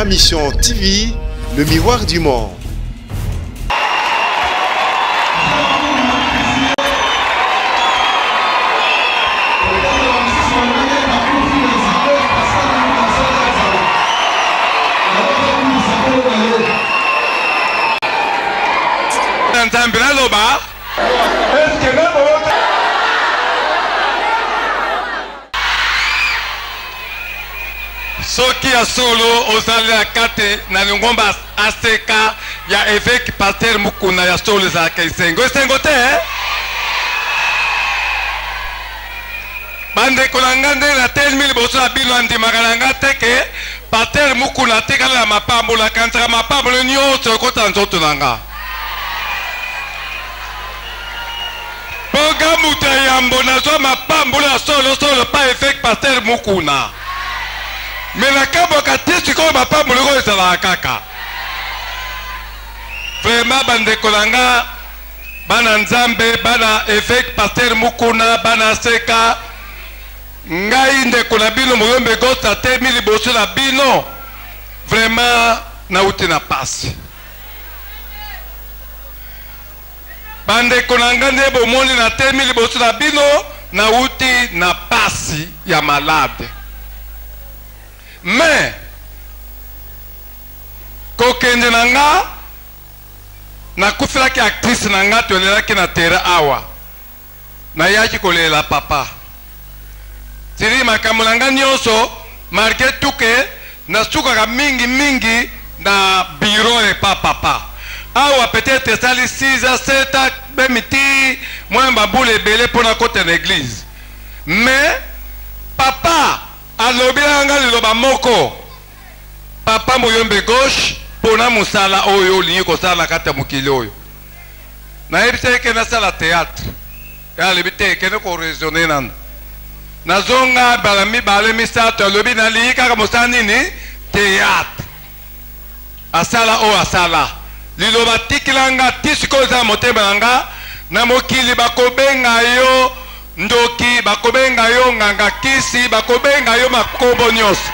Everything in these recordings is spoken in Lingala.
Ma Mission TV, le miroir du monde. Soki ya solo ozali ya kate na lingomba aseka ya évêque Paster Mukuna ya solo za kaisengo esengo te bande kolanga nde na telmili boso la bino andimaka na nga te ke Paster Mukuna atekala na mapambola akansaka mapambola nyonso ekota nzoto na nga mpoka moto ya yambo nazwa mapambola ya solo pa évêque Paster Mukuna mais la kaboka tisi ko ba pa muloko ezala kaka vraiment bande kolanga bana nzambe bana évêque Paster Mukuna bana seka ngai nde kona bino moyombe gosta te mili boso la bino vraiment na uti na pasi bande kolanga nde bomoni na te mili boso la bino na uti na pasi ya malade. Mais kokende nanga na kufilaki actrice nanga tolelaki na tera awa na yaki kolela papa tiri makambo nanga nyonso marke tuke na sukaka mingi na bureau et papa awa peut-être sali 6 à 7 à bemiti moi baboule belé pour na côté de l'église mais papa alobi anga liloba moko papa moyombe gauche pona musala oyo olingi kosala kata mokili oyo nayebisa eke nasala théâtre alobi te ekende koraisonne nano nazonga bala mibale misato alobi nalingi kaka mosala nini théâtre asala oyo asala liloba tikilanga tisiko eza motema nanga na mokili bakobenga yo ndoki bakobenga yo nganga kisi bakobenga yo makombo nyonso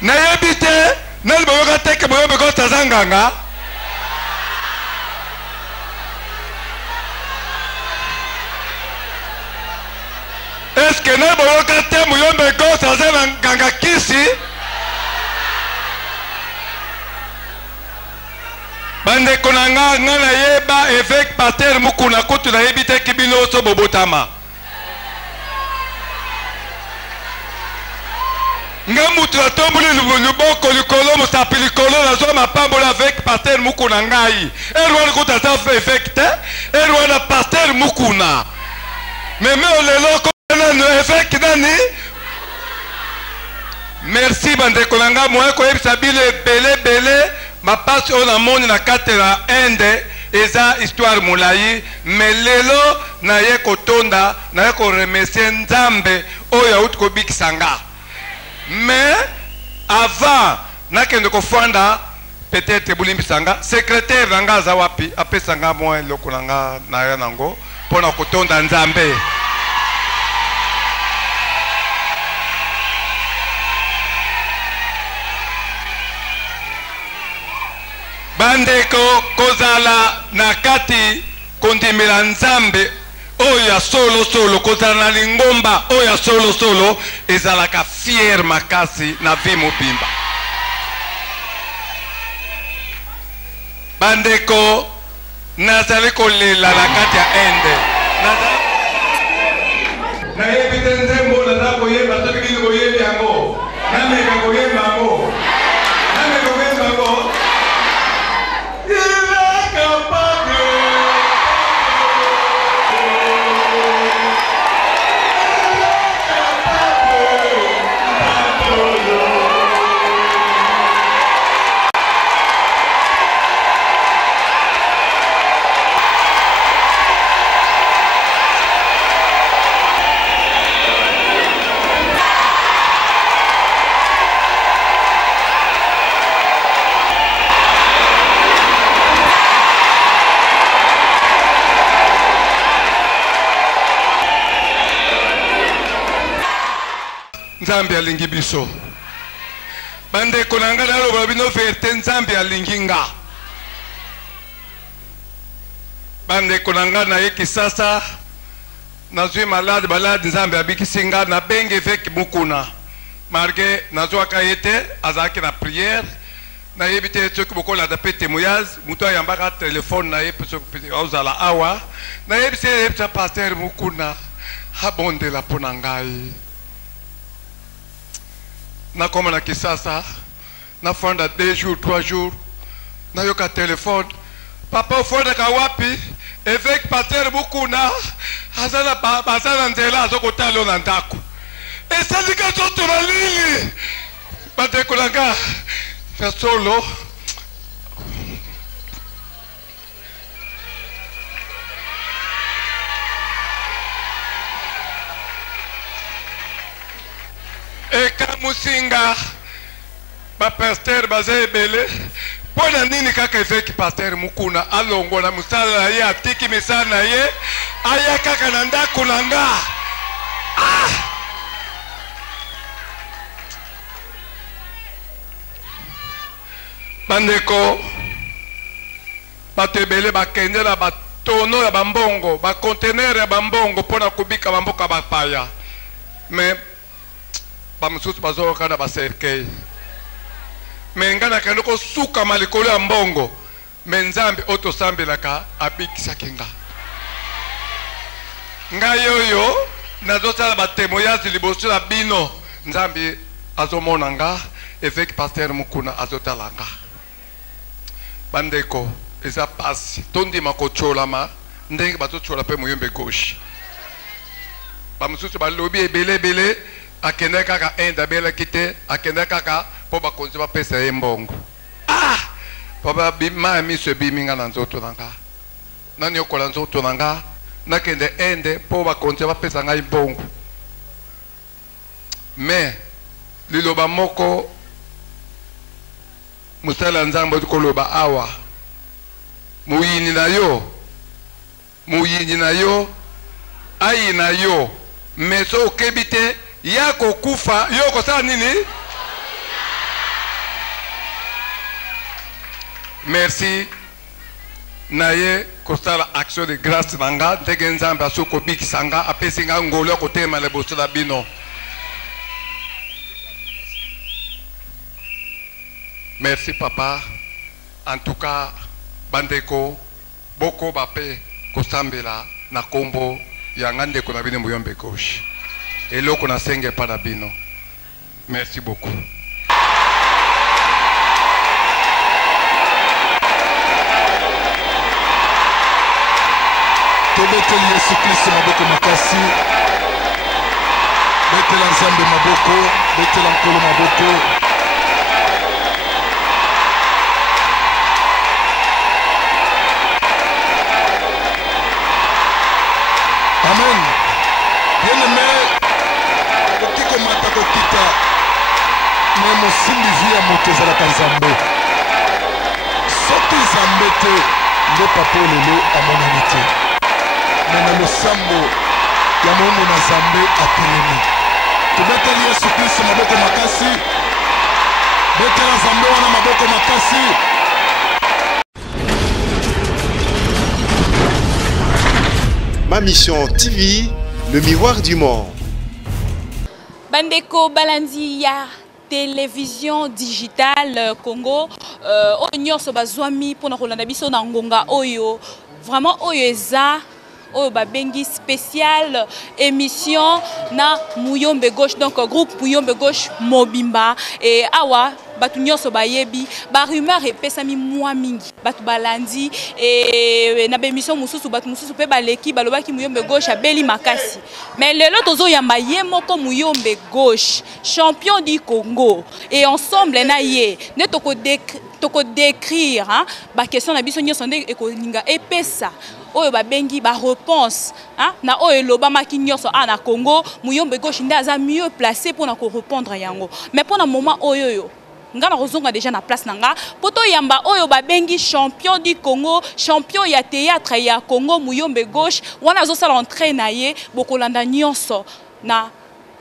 nayebi te nali boyoka teke boyombe kotaza nganga eske nali boyoka te moyombe kotaza na nganga kisi bandeko na nga nayeba évêque Paster Mukuna kutu nayebi te kibino so bobotama nga mutu atomboli luboko likolo mosapi likolo nazwa mapambola avec Paster Mukuna ngai erwana kutu aza évêque te erwana Paster Mukuna meme oleloko nano évêque nani merci bandeko na nga moye koyebisa bino ebele ma passe on a moni na katera ende eza histoire mulai melelo na ye kotonda na ye ko remercier nzambe oyo out ko bikisanga mais avant na kende ko fanda peut-être bulimbisanga secrétaire nanga za wapi apesanga moi loko nanga na ya nango pona kotonda nzambe bandeko kozala na kati kondimela nzambe oya solo kozala na lingomba oya solo ezalaka fier makasi na vie mobimba bandeko nazali kolela na kati ya ende nayebi te nzembo naza koyeba soki bino koyebi yango nameka koyeba yango nzambe alingi biso bande konanga na lo bino verte nzambe alinginga bande konanga na ye kisasa nazwi malade balade nzambe abikisinga na benge veki mukuna marge nazwa kayete azaki na prière na yebite soki bokola da pe témoignage muto ayambaka telefone na ye soki ozala awa na yebise pasteur mukuna abondela pona ngai na koma na kisasa na fonda 2 jours 3 jours na yoka telefone papa fonda ka wapi évêque pasteur mukuna azala nzela azokotalo na ndako esandika zoto na lili batekolanga na solo eka musinga bapasteur baza ebele mpo na nini kaka eveki pasteur mukuna alongo na mosala na ye atiki misala na ye aya kaka na ndako na nga bandeko bato ebele bakende na batono ya bambongo bakontener ya bambongo mpona kobika bamboka bapaya me bamosusu bazoyoka na baserkei me ngai nakende kosukama likolo ya mbongo me nzambe oyo tosambelaka abikisaki nga ngai oyo nazosala batemoyage liboso na bino nzambe azomona nga evêque pasteur mukuna azotala nga bandeko eza pasi tondima kotsolama ndenge bazotsola mpe moyombe gauche bamosusu balobi ebele akende kaka inde abelaki te akende kaka mpo bakonzi bapesa ye mbongo po babima ya miso ebimi nga na nzoto na nga nani okola nzoto na nga nakende inde mpo bakonzi bapesa ngai mbongo me liloba moko musala nzambe koloba awa muyini na yo ayi na yo meso okebi te ya kokufa yo kosala nini merci na ye kosala action de grâce na nga ndenge nzambe aso kobikisa nga apesi nga ngolo ya kotema liboso na bino merci papa en tout cas bandeko boko bape kosambela na kombo ya nga ndeko na bino moyombe gauche eloko na senge pa na bino merci beaucoup tobeteli Yesu Kristo maboko makasi betela nzambe maboko betela nkolo maboko amen bien-aimé okiko mata kokita me mosimbi vi ya moto ezalaka nzambe soki nzambe te nde papa lelo amonani te me na losambo ya momu na nzambe atelemi tobeteli Yesu Kristo maboko makasi betela nzambe wana maboko makasi Ma Mission TV, le miroir du monde. Bandeko balandi ya télévision digitale Congo oyo so bazwami pona kolanda biso na ngonga oyo vraiment oyo eza oyo babengi spécial émission na Muyombe Gauche donc groupe Muyombe Gauche mobimba et awa batu nyonso bayebi ba rumeur epesami mwa mingi batu balandi et na émission mususu batu mususu pe baleki balobaki Muyombe Gauche abeli makasi mais lelo tozo yamba ye moko Muyombe Gauche champion du Congo et ensemble na ye ne toko décrire hein ba question na biso nyonso ndenge ekolinga epesa oyo babengi ba réponse hein na oyo lobamaki nyonso na Congo Muyombe Gauche nde aza mieux placé pour na ko répondre yango mais pour na moment oyo ngana kozonga déjà na place nanga poto yamba oyo babengi champion du Congo champion ya théâtre ya Congo Muyombe Gauche wana zo sala entraîner na ye bokolanda nyonso na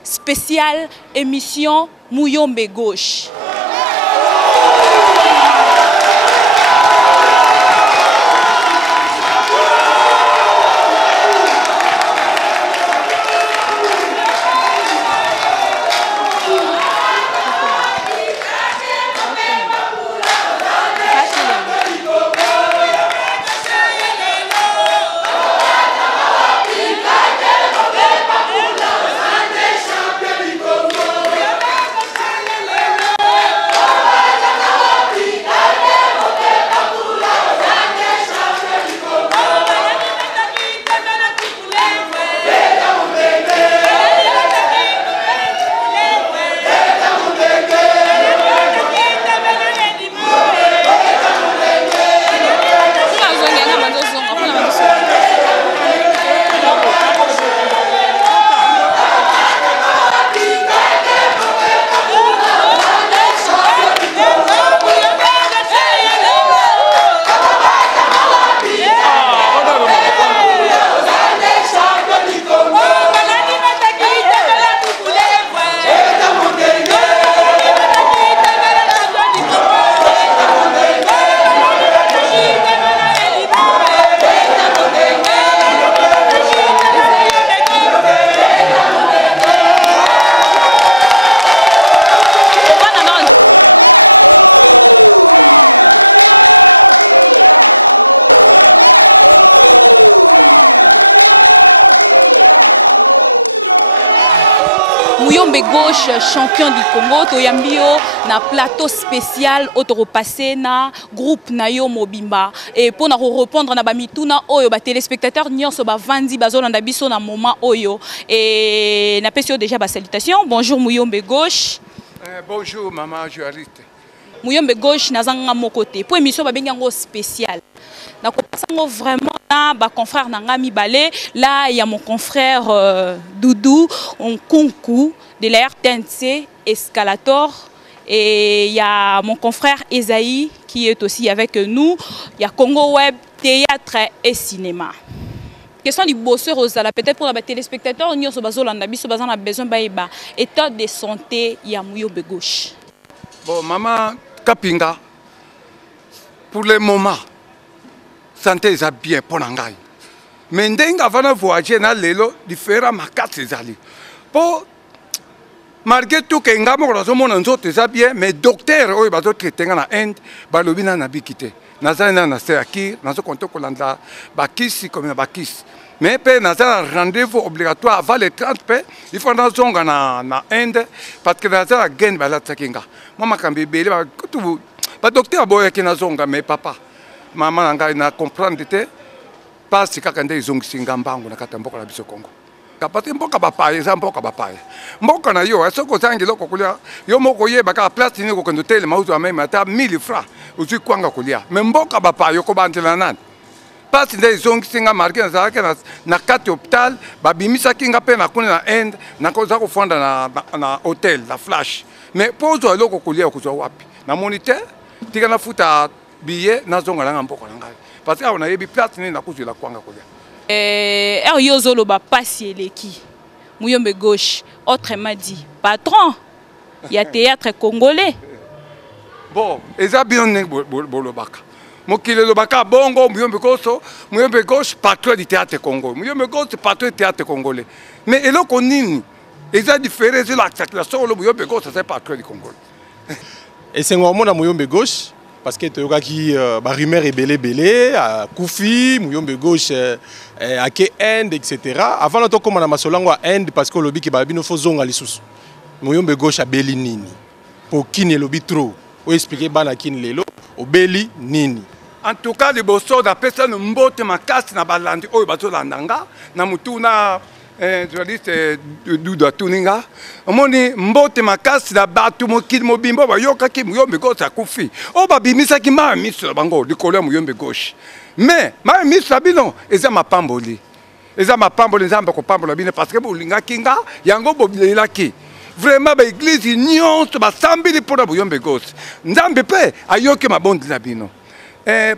spécial émission Muyombe Gauche. Muyombe Gauche, champion du Congo, toyambio na plateau spécial autorepassé na groupe na yo mobimba. Et pour répondre na bamituna oyo ba téléspectateurs nyonso ba vandi bazolanda biso na moment oyo. Et na pesio déjà ba salutation. Bonjour Muyombe Gauche. Bonjour maman journaliste. Muyombe Gauche nazanga mokote. Pour émission ba bengango spécial. Na kopasango vraiment na ba confrère nanga mibale. Là il y a mon confrère Doudou Nkunku de la RTNC Escalator, et il y a mon confrère Esaïe qui est aussi avec nous. Il y a Congo Web, théâtre et cinéma. Question du bosseur aux ala, peut-être pour les téléspectateurs, nous avons besoin d'un état de santé. Il y a Muyombe Gauche. Bon, maman Kapinga, pour le moment, santé est bien pour l'angaï. Mais avant de voyager dans les lots, différents marqueurs ces alliés. Pour malgré tout que nga moko nazomona nzoto eza bien, mais docteur oyo bazotraite nga na Inde balobi na bikite nazali na seaki nazokonta kolanda bakisi comme na bakisi, mais pe nazala rendez-vous obligatoire avant le 30 pe il faut nazonga na Inde parce que nazala gain balatsaki nga mama kambe bele ba docteur boya ki nazonga, mais papa mama nanga na comprendre te parce kaka nde izongisi nga mbango na kata mboka la biso Congo. Parce que mboka bapaye eza mboka bapaye mboka na yo soko zangi loko kolia yo moko yeba ka place ni ko kendo tele mauzo amema ata 1000 francs uzwi kwanga kolia, mais mboka bapaye yo ko bandela nani parce nde zongi singa marke na zaka na kati hôpital babimisa kinga pe na kuna na end na ko za ko fonda na hôtel la flash, mais pozo loko kolia ko zo wapi na moniteur tika na futa billet na zonga na mboka na ngai parce que on a yebi place ni na kuzila kwanga kolia. Yozolo ba passi eleki Muyombe Gauche, autrement dit patron, il y a théâtre congolais. Bon, eza bien bolobaka mokile lobaka bongo Muyombe Gauche patron du théâtre congolais, Muyombe Gauche patron du théâtre congolais, mais eloko nini eza différent de la solo Muyombe Gauche c'est patron du Congo. Et c'est vraiment na Muyombe Gauche parce que tu as qui ba rumeur est belé à Koufi Muyombe Gauche à Inde etc. Avant de comme na masolango à Inde parce que lobi ki ba bino fozonga lisusu Muyombe Gauche a beli nini pour kini lobi trop o expliquer bana kini lelo o beli nini. En tout cas les bosso da personne mbote makasi na balandi oyo bazolandanga na mutuna journaliste Duda Tuninga omoni mbote makasi na batu mokili mobimba bayokaki Muyombe Gauche akufi o babimisaki ma miso na bango likolo ya Muyombe Gauche, mais ma miso na bino eza mapamboli nzambe kopambola bino parce que bolingaki nga yango bobilelaki vraiment ba église nyonso basambili mpona Muyombe Gauche nzambe pe ayoki mabondi na bino.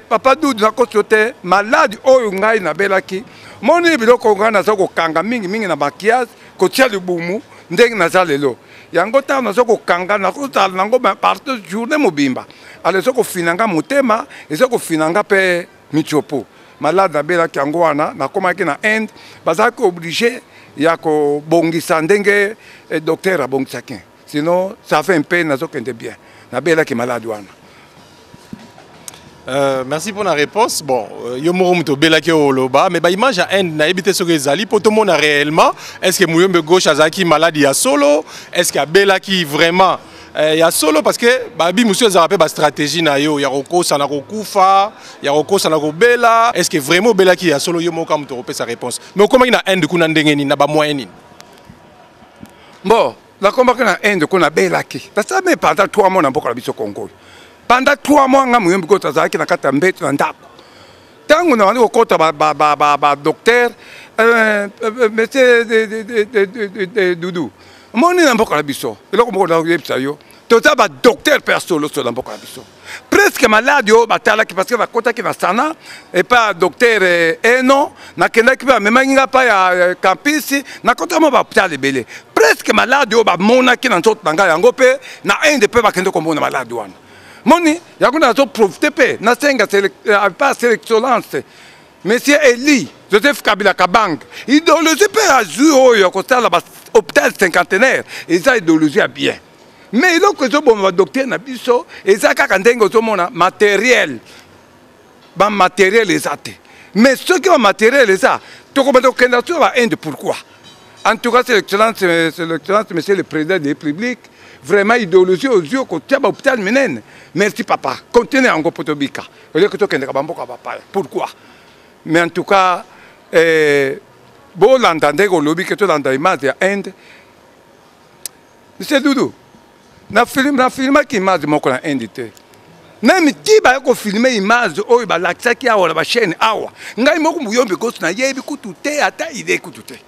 Papa Doudou na kosote malade oyo ngai na belaki moni biloko ngai naza kokanga mingi na maquillage kotia libumu ndenge naza lelo yango ntango naza kokanga nakozala nango partout journée mobimba ala eza kofinanga motema eza kofinanga mpe michopo malade na belaki yango wana nakomaki na Inde bazalaki obligé ya kobongisa ndenge docteur abongisaki, sinon ça fait un peu nazokende bien na belaki malade wana. Merci pour la réponse. Bon, yo moro muto belaki o loba, mais ba image à Inde na ebité so ezali pour tout le monde réellement. Est-ce que Muyombe Gauche azaki maladie ya solo? Est-ce que belaki vraiment ya solo parce que babi monsieur azarape ba stratégie na yo ya rokosa na kokufa, ya rokosa na kobela. Est-ce que vraiment belaki ya solo yo moka muto repé sa réponse? Mais comment na Inde kuna ndenge ni na ba moyen ni? Bon, la combat na Inde kuna belaki. Parce que même pendant 3 mois na mboka la biso Congo. Pendant 3 mois, nga Muyombe Gauche azalaki na kata mbeto na ndako. Tango na wani kokota ba docteur monsieur Doudou. Moni na mboka la biso. Eloko moko na yebisa yo. Toza ba docteur personnel so na mboka la biso. Presque malade yo batalaki parce que bakota ki na sana et pas docteur Eno na kenda ki ba memanginga pa ya campus na kota mo ba hôpital ebele. Presque malade yo ba mona ki na nzoto nanga yango pe na Inde pe ba kende ko mona malade wana. Moni, il y a qu'on profité pe, na senga pas sélectionnance. Monsieur Eli, Joseph Kabila Kabang, idéologie pe a joué au côté là hôpital cinquantenaire, et ça idéologie bien. Mais il y a que bon docteur na biso, et ça ka kandengo zo mona matériel. Ba matériel les até. Mais ce qui est matériel les ça, to ko ba kenda so ba Inde pourquoi? En tout cas, c'est l'excellence, monsieur le président de la République. Vraiment, idéologie aux yeux, qu'on tient à l'hôpital Menen. Merci, papa. Continuez encore pour Tobika. Pourquoi? Mais en tout cas, bon, l'entendez au lobby que tu as dans l'image de Inde. Monsieur Doudou, na film qui image mon qu'on a indité. Même si vous filmez image ou ba l'accès qui a ou la chaîne awa. Ngai moko muyombe gosse na yebi kutute ata ide kutute.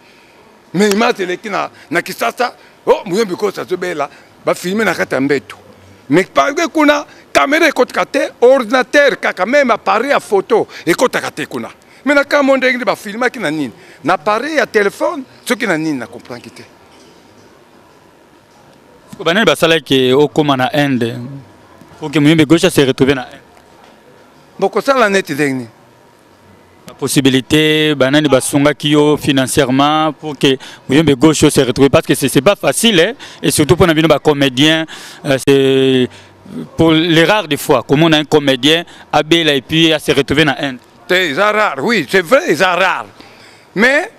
Mais image le kina na kisasa oh muyombe gosse azobela ba filmer na kata mbeto. Mais par que kuna caméra kotkate ordinateur kaka même appareil à photo et kotakate kuna. Mais na ka monde ngi ba filmer kina nini. Na appareil à téléphone ce qui na nini na comprendre kité. Banani basala ke okoma na Inde pour que Muyombe Gauche se retrouve na Inde. Boko sala net dengni. La possibilité banani basunga kiyo financièrement pour que Muyombe Gauche se retrouve parce que c'est pas facile hein? Et surtout pour nos comédiens c'est pour les rares des fois comment on a un comédien à Bela et puis à se retrouver na Inde. C'est rare, oui, c'est vrai, c'est rare. Mais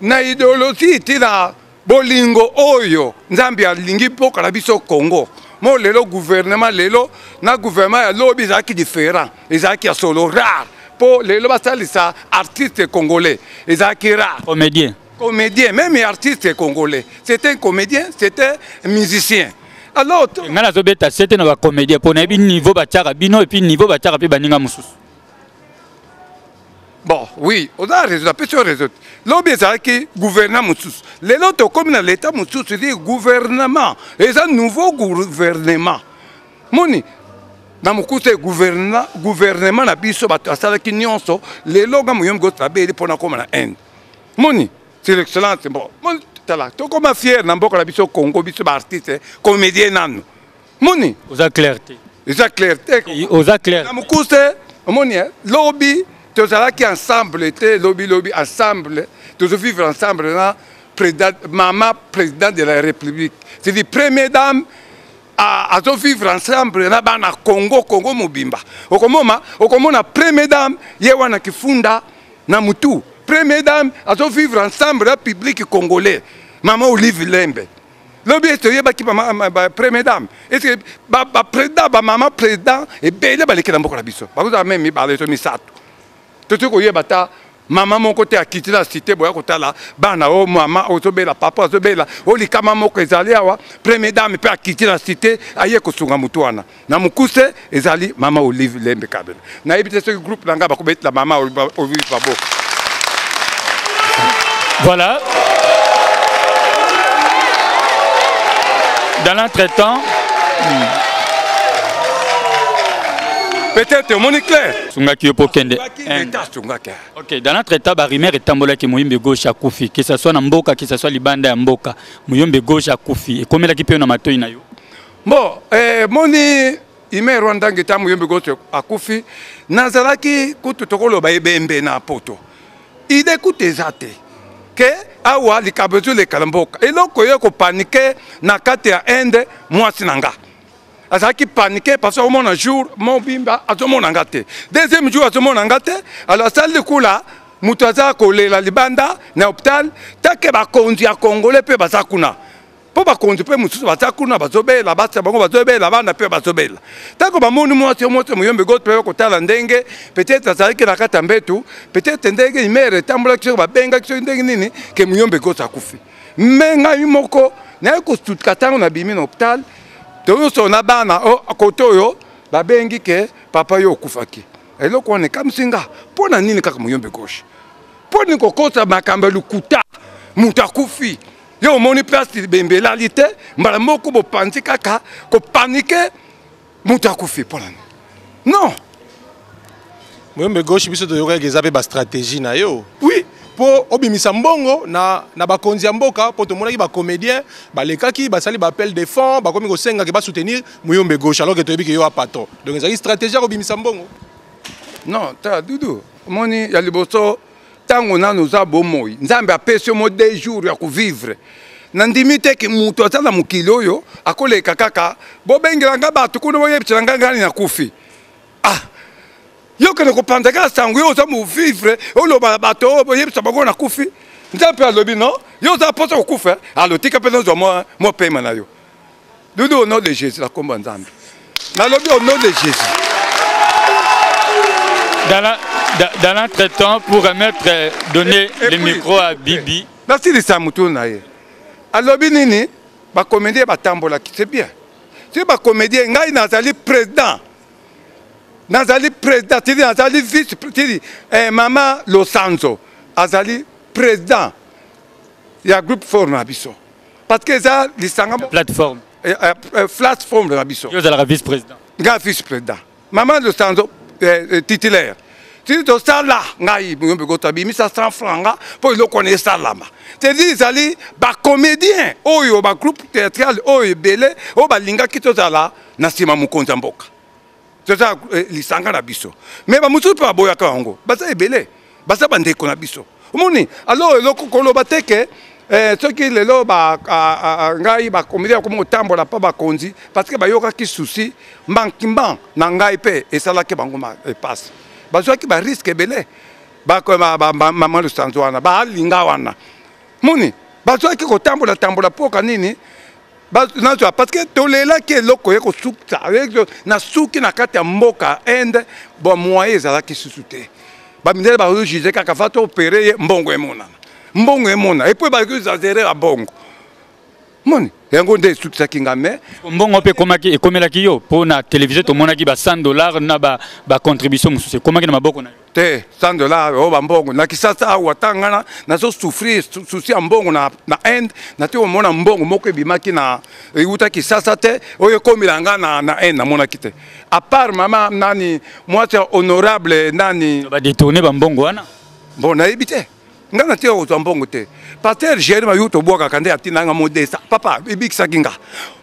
na idéologie tira bolingo oyo nzambi alingi poka na biso Congo mo lelo gouvernement lelo na gouvernement ya lobi ezaki différent ezaki ya solo rare po lelo basalisa artiste congolais ezaki rare comédien même artiste congolais c'était un comédien c'était un musicien alors ngana zobeta c'était na ba comédien pour na bi niveau ba tchaka bino et puis niveau ba tchaka pe baninga mususu. Bon, oui, on a raison, la question raison. L'objet c'est que gouvernement sous. Les autres comme dans l'État sous, c'est dire gouvernement. Et un nouveau gouvernement. Moni, dans mon coup c'est gouvernement na biso bato asala ki nyonso. Les loga moyom go travailler pour na comme na Inde. Moni, c'est l'excellence bon. Moni, tala, to comme fier na mboka na biso Congo biso ba artiste, comédien nanu. Moni, oza clarté. Oza clarté. Oza clair. Dans mon coup c'est moni, lobby tous qui ensemble étaient lobby ensemble, tous vivre ensemble là, maman président de la République. C'est-à-dire première dame à vivre ensemble là bas na Congo Mobimba. Au comment la première dame yewana kifunda na mutu. Première dame à vivre ensemble là public congolais. Maman Olive Lembe. Lobby est qui première dame. Est-ce que président maman président et belle balé qui dans beaucoup la biso. Parce que même balé to misato. Tout ce que bata maman mon côté a quitté la cité boya kota la bana o maman o zobela papa zobela o likama moko ezali awa première dame peut a quitté la cité aye ko sunga mutuana na mukuse ezali maman Olive Lembe Kabela na ebite ce groupe nanga ba ko bet la maman Olive Babo. Voilà. Dans l'entretemps peut-être Monique clair. Sungaki yopo kende. OK, dans notre état barimer etambola ki Muyombe Gauche akufi, que ça soit na mboka, que ça soit libanda ya mboka, Muyombe Gauche akufi. Et comme la ki pe na matoi na yo. Bon, moni ime Rwanda ngeta Muyombe Gauche akufi, nazalaki kutu tokolo ba ebembe na poto. Ide kutezate. Que awa likabezu le kalamboka. Eloko yo ko paniquer na kati ya Inde mwasi nanga. Azaki paniqué parce que mon jour mon bimba a tout mon engagé. Deuxième jour à tout mon engagé. Alors salle de coula mutaza kolé la libanda na hôpital take ba konzi ya congolais pe bazakuna. Po ba konzi pe mususu bazakuna bazobe la basa bango bazobe la banda pe bazobe. Tako ba moni mo Muyombe Gauche pe ko tala ndenge peut-être azaki na kata mbetu peut-être ndenge imere tambola kyo ba benga kyo ndenge nini ke Muyombe Gauche akufi. Menga yimoko na ko stutkatanga na bimi na hôpital. Toyo na bana o koto yo ba bengi ke papa yo kufaki. Eloko ne kamsinga pona nini kaka Muyombe Gauche. Poni kokosa makambe lukuta mutakufi. Yo moni place bembelalite mbala moko bo panzi kaka ko paniquer mutakufi pona. Non. Muyombe Gauche biso to yoka gezabe ba stratégie na yo. Oui. Po obimisa mbongo na bakonzi ya mboka po tomonaki ba comédien balekaki basali ba appel de fonds bakomi ko senga ke ba soutenir Muyombe Gauche alors que toyebi ke yo apato. Donc ezali stratégie ya obimisa mbongo. Non, ta dudu. Moni ya liboso tango na nous a bomoi. Nzambe apesi mo 2 jours ya ko vivre. Nandimite ke mutu atala mukilo yo akoleka kaka bo bengelanga batu kuno boyebisa nganga na kufi. Ah. Yo que ne comprends pas ça, on va vivre, on va bateau, on va yebisa bango na kufi. nzambe alobi non yo za posa okufa alo tika pe no mo paiement na yo Doudou au nom de Jésus la komba nzambe nalobi au nom de Jésus dans l'entretemps pour donner le micro à Bibi nasilisa mutu na ye alobi nini ba comédien batambola c'est bien c'est ba comédien ngai nazali président tidi nazali vice tidi mama Losanzo azali président ya groupe forme na biso parce que ça lisanga plateforme plateforme na biso yo la vice président nga vice président mama Losanzo titulaire tidi to sala ngai muyombe gotabi misa 100 francs pour le connaître salama tedi zali ba comédien oyo ba groupe théâtral oyo belé o ba linga kitozala na sima mukonza mboka c'est ça lisanga na biso mais ba mutu pa boya ka ngo basa ebele basa bandeko na biso omoni alors eloko koloba teke soki lelo ba ngai ba comédien comme otambola pa ba konzi parce que ba yoka ki souci mankimban na ngai pe esala ke bango ma passe bazwa ki ba risque ebele ba mama Losanzo wana ba linga wana moni bazwa ki kotambola poka nini parce que tolela ki eloko yeko sukta na suki na kati ya mboka ende bo moyen ezalaki susu te bamindele bajuge kaka fa to opere mbongo emonana et puis baexagere ya bongo moni yango nde esukisaki nga me mbongo mpe ekomelaki yo mpo na télévision tomonaki ba $100 na ba contribution mosusu ekomaki na maboko na yo te $100 o bambongo na Kisasa awa tangana nazo souffrir souci ya mbongo na Inde na te omona mbongo moko ebimaki na euta Kisasa te oyo ekomilanga na Inde namonaki te à part mama nani mwasi honorable nani badetourne bambongo wana bon nayebi te nga na te ozwa mbongo te paster gere ma yuto bwaka nde atinanga modesta papa ebikisaki nga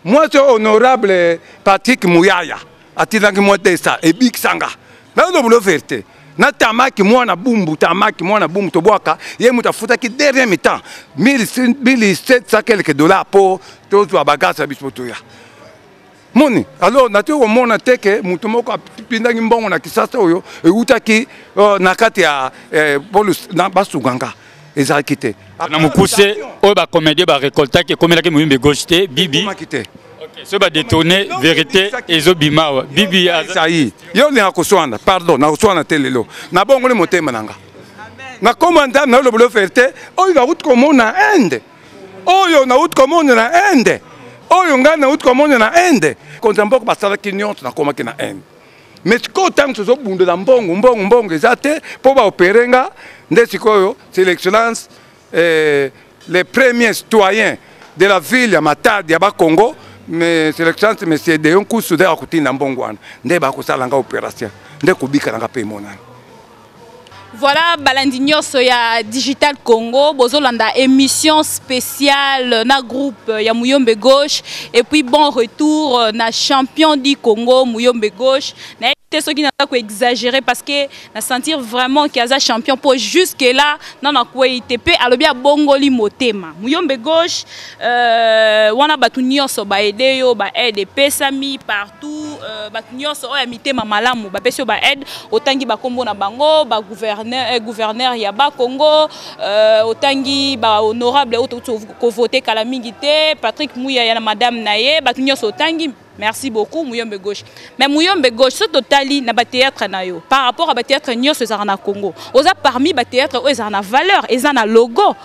mwasi honorable Patrick Muyaya atinanga modesta ebikisanga na ndo vérité na tamaki mwana bumbu to bwaka ye muta futaki dernier mi-temps 1700 quelques dollars pour tozwa bagasa biso ya moni alors na te omona teke mutu moko apindangi mbongo na Kisasa oyo eutaki na kati ya bolus na basuganga ezalaki te na mokuse oyo bacomédien barécoltaki ekomelaki moyimbe gauche te Bibi so badetourne vérité ezobima awa Bibi azayi yo linga koswana pardon na koswana te lelo na bongoli motema nanga na koma nzambe na lobolo vérité oyo nauti komona Inde oyo nauti komona na Inde oyo ngai nauti komona na Inde konza mboko basalaki nyonso nakomaki na Inde mais sikoyo ntango tozobundela mbongo eza te mpo baopere nga nde sikoyo c'est l'excellence les premiers citoyens de la ville ya Matadi ya bakongo mais c'est l'excellence monsieur Deyon Kusu nde akotinda mbongo wana nde bakosalanga opération nde kobika nanga mpe emonani. Voilà, balandi nyonso ya Digital Congo, bozolanda émission spéciale na groupe ya Muyombe Gauche et puis bon retour na champion du Congo Muyombe Gauche. Na ceux qui n'ont pas exagéré parce que na sentir vraiment qu'il y a champion pour jusque là non na quoi ITP alobia bongoli motema Muyombe Gauche wana batu nyonso ba aider yo ba aide pesami partout batu nyonso oya mitema malamu ba pesio ba aide otangi ba kombo na bango ba gouverneur ya ba Congo otangi ba honorable auto ko voter kala mingi te Patrick Muya ya madame naye batu nyonso otangi. Merci beaucoup Muyombe Gauche. Mais Muyombe Gauche ce totali na ba théâtre na yo par rapport à ba théâtre nyonso za na Congo. Oza parmi ba théâtre oza na valeur, eza na logo.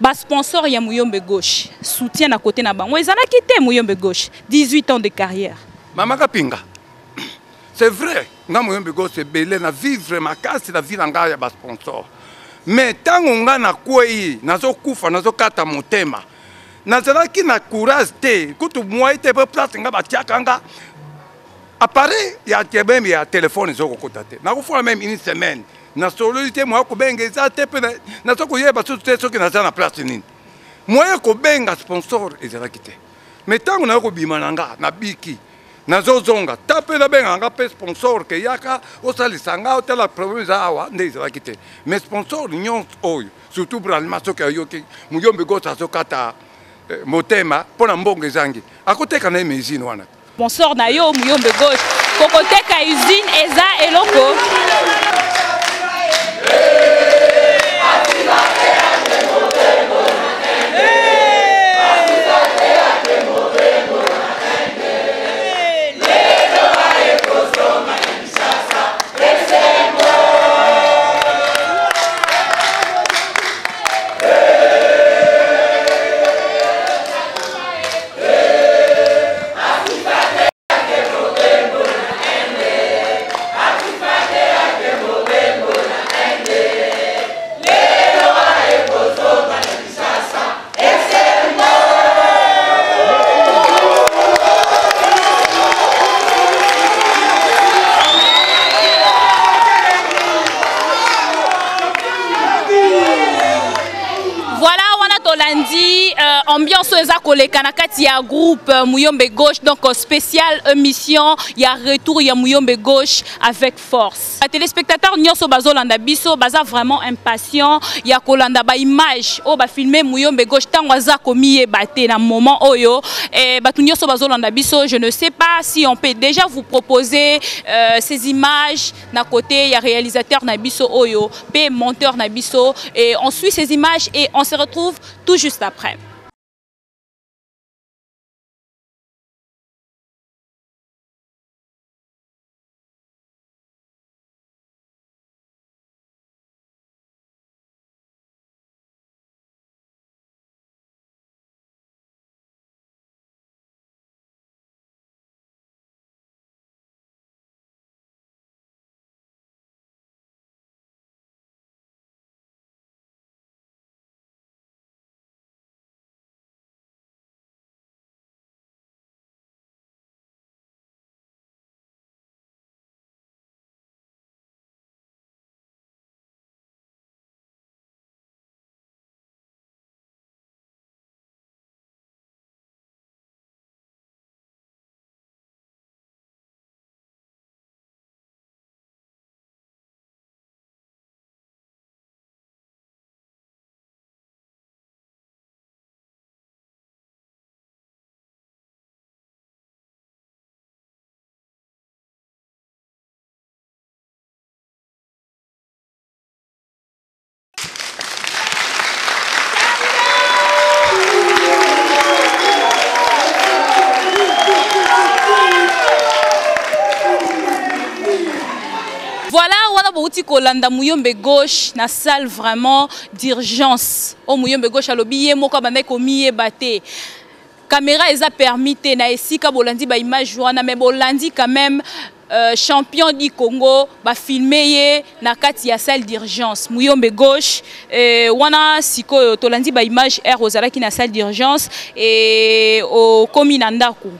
Ba sponsor ya Muyombe Gauche. Soutien à côté na bango. Eza na quitté Muyombe Gauche. 18 ans de carrière. Mama Kapinga. C'est vrai. Nga Muyombe Gauche c'est belé na vivre ma casse la vie nga ya ba sponsor. Mais tango nga na kwei nazo kufa nazo kata motema. Nazalaki na courage te kutu moi te pe place nga batiaka nga appareil ya tebem ya téléphone zoko kotate na kufuna même une semaine na solidité moi ko benga za te pe na soko yeba tout te soki na za na place nini moi ko benga sponsor ezalaki te mais tango na ko bima nga na biki na zozonga tape na benga nga pe sponsor ke yaka osalisa nga otela problème za awa nde ezalaki te mais sponsor nyonso oyo surtout pour alma soki ayoki Muyombe Gauche azokata motema pona mbongo ezangi akoteka na usine wana sponsor na yo Muyombe Gauche kokoteka usine eza eloko ambiance eza koleka na kati ya groupe Muyombe Gauche, donc spécial émission ya retour ya Muyombe Gauche avec force. Les téléspectateurs nyonso bazolanda biso baza vraiment impatient ya kolanda ba image o ba filmer Muyombe Gauche tango aza komiye baté na moment oyo et batu nyonso bazolanda biso. Je ne sais pas si on peut déjà vous proposer ces images na côté ya réalisateur na biso oyo pe monteur na biso, et on suit ces images et on se retrouve tout juste après. Voilà, on a beaucoup de Kolanda Muyombe Gauche na salle vraiment d'urgence. Au Muyombe Gauche à l'obie, moi comme un commis batté. Caméra est permis na esika bolandi ba image wana, mais bolandi quand même champion du Congo ba filmer na kati ya salle d'urgence Muyombe Gauche wana siko tolandi ba image air ozalaki na salle d'urgence et au commune Ndaku.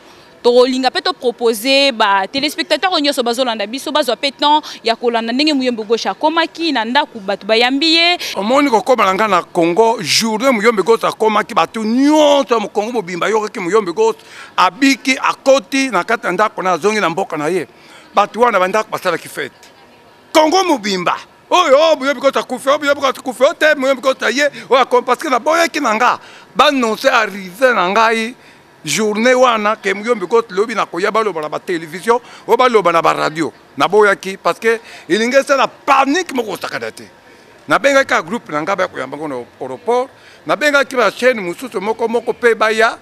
Tolinga peut proposer ba téléspectateurs onyoso bazolanda biso bazwa petan ya kolanda ndenge Muyombe Gauche akomaki na Ndaku batu bayambiye omoni kokomalanga na Congo journée Muyombe Gauche akomaki batu nyonso mu Congo mobimba yoki Muyombe Gauche abiki akoti na kati Ndaku na zongi na mboka na ye batu wana bandaka basala ki fête Congo mobimba oyo Muyombe Gauche akufi Muyombe Gauche akufi te Muyombe Gauche ye o parce que na boyaki nanga ba annoncer arrivé na ngai journée wana ke Muyombe Gauche lobi na koya baloba na ba télévision o baloba na ba radio na boyaki parce que ilingesa na panique moko sakadate na benga ka groupe na ngaba ko yamba ngono aéroport na benga ki ba chaîne mususu moko pe baya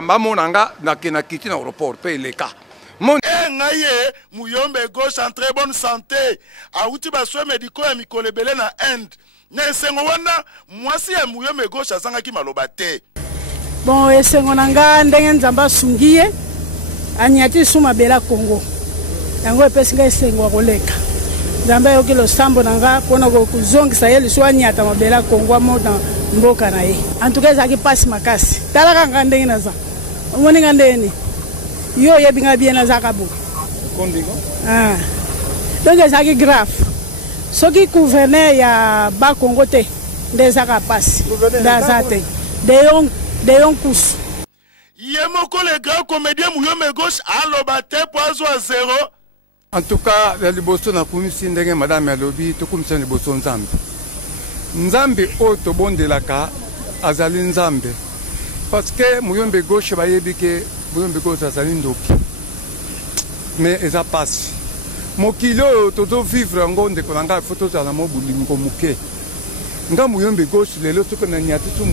mamo nanga na kina kiti na aéroport pe leka mon ngaye Muyombe Gauche en très bonne santé auti ba soins médicaux ya mikolebele na Inde na sengo wana mwasi ya Muyombe Gauche azanga ki maloba te. Bon, esengo nanga ndenge nzamba sungiye anyati suma bela Congo. Yango epesinga esengo koleka. Nzamba yoki lo sambo nanga pona ko kuzongisa ye liso anyata mabela Congo moda mboka na ye. En tout cas zaki passe makasi. Tala kanga ndenge naza. Omoni ngandeni. Yo yebinga bien nazaka bo. Kondigo? Ah. Donc zaki grave. Soki gouverneur ya ba Congo te ndezaka passe. Ndazate. De Yonkous. Yemoko le grand comédien Muyombe Gauche aloba te poizo à 0. En tout cas, la liboso na kumisi ndenge madame alobi to kumisa liboso nzambe. Nzambe o to bondelaka azali nzambe. Parce que Muyombe Gauche bayebi ke Muyombe Gauche azali ndoki. Mais eza passe. Mokilo to vivre ngonde kolanga photo za na mobulingo muke. Nga Muyombe Gauche lelo toko na nyati tu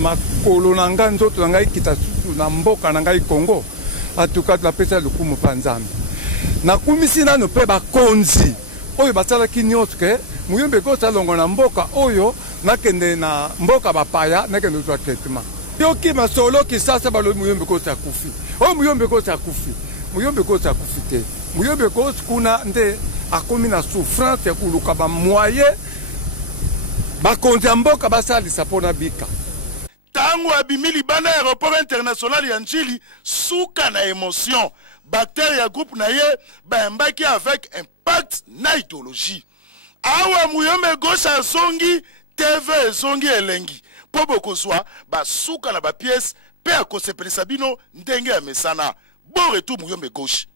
makolo na nga nzoto na ngai kita susu na mboka na ngai Congo atuka la pesa lukumu panzambe na kumisi nano pe bakonzi oyo basalaki nyonso ke Muyombe Gauche alongo na mboka oyo nakende na mboka bapaya nakende zwa traitement yoki masolo kisasa balo Muyombe Gauche akufi oyo Muyombe Gauche akufi Muyombe Gauche akufi te Muyombe Gauche kuna nde akomi na souffrance ya kuluka ba moyen bakonzi mboka basalisa pona bika tango abimili bana aéroport international ya Njili suka na émotion bactérie ya groupe na ye bayambaki avec impact na idéologie awa Muyombe Gauche azongi TV ezongi elengi po bokozwa basuka na bapièce pe akosepelisa bino ndenge ya mesana. Bon retour Muyombe Gauche.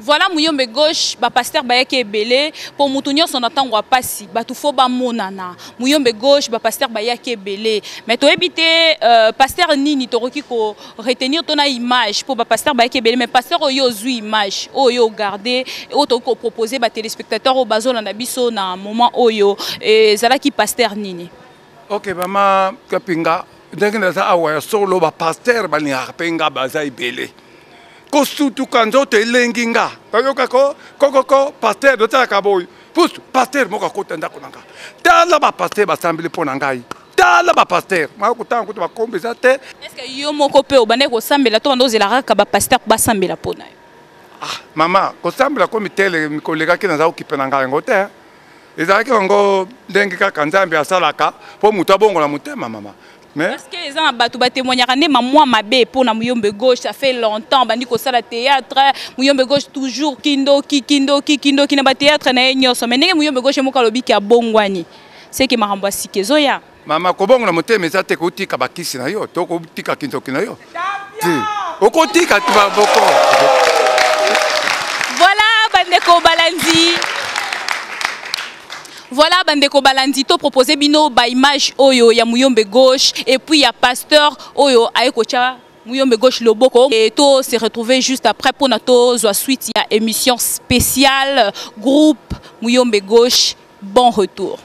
Voilà Muyombe Gauche, pasteur Bayake Ebele, pour Moutounion son attendre passi, batufo ba monana. Muyombe Gauche, pasteur Bayake Ebele. Mais to éviter pasteur Nini Toroki ko retenir ton image pour pasteur Bayake Ebele, mais pasteur Oyo zui image, Oyo garder, Oyo ko proposer ba téléspectateurs au bazo na biso na moment Oyo et zala ki pasteur Nini. Ok mama kapinga, ndenge na za awa solo ba pasteur bani penga baza Ebele. Kosutu kanzo te lenginga. Koko pasteur de takaboy. Pus pasteur moka kota ndako nanga. Tala ba pasteur basambili pona ngai. Tala ba pasteur. Ma kutanga kutu ba kombeza te. Est-ce que yo moko pe obane ko sambela to ndoze la ka ba pasteur ba sambela pona. Ah mama, ko sambela ko mitele mi kolega kina za okipena ngai ngote. Ezaki ngo ndenge ka kanzambe asalaka po mutu abongo na mutema mama. Est-ce que les gens ont témoigné moi ma bé pour na Muyombe Gauche ça fait longtemps bandi ko sala théâtre Muyombe Gauche toujours kindo na ba théâtre na nyoso mais ndenge Muyombe Gauche mo kalobi ki abongwani c'est que maramba sikezo ya mama ko bongo na mutema eza te ko tika bakisi na yo to ko tika kinzo kina yo ti oko tika tiba boko. Voilà bandeko balandi. Voilà bandeko balandi to proposer bino ba image oyo ya Muyombe Gauche et puis ya pasteur oyo ayekocha Muyombe Gauche loboko et to se retrouver juste après pour nato zo suite ya émission spéciale groupe Muyombe Gauche. Bon retour.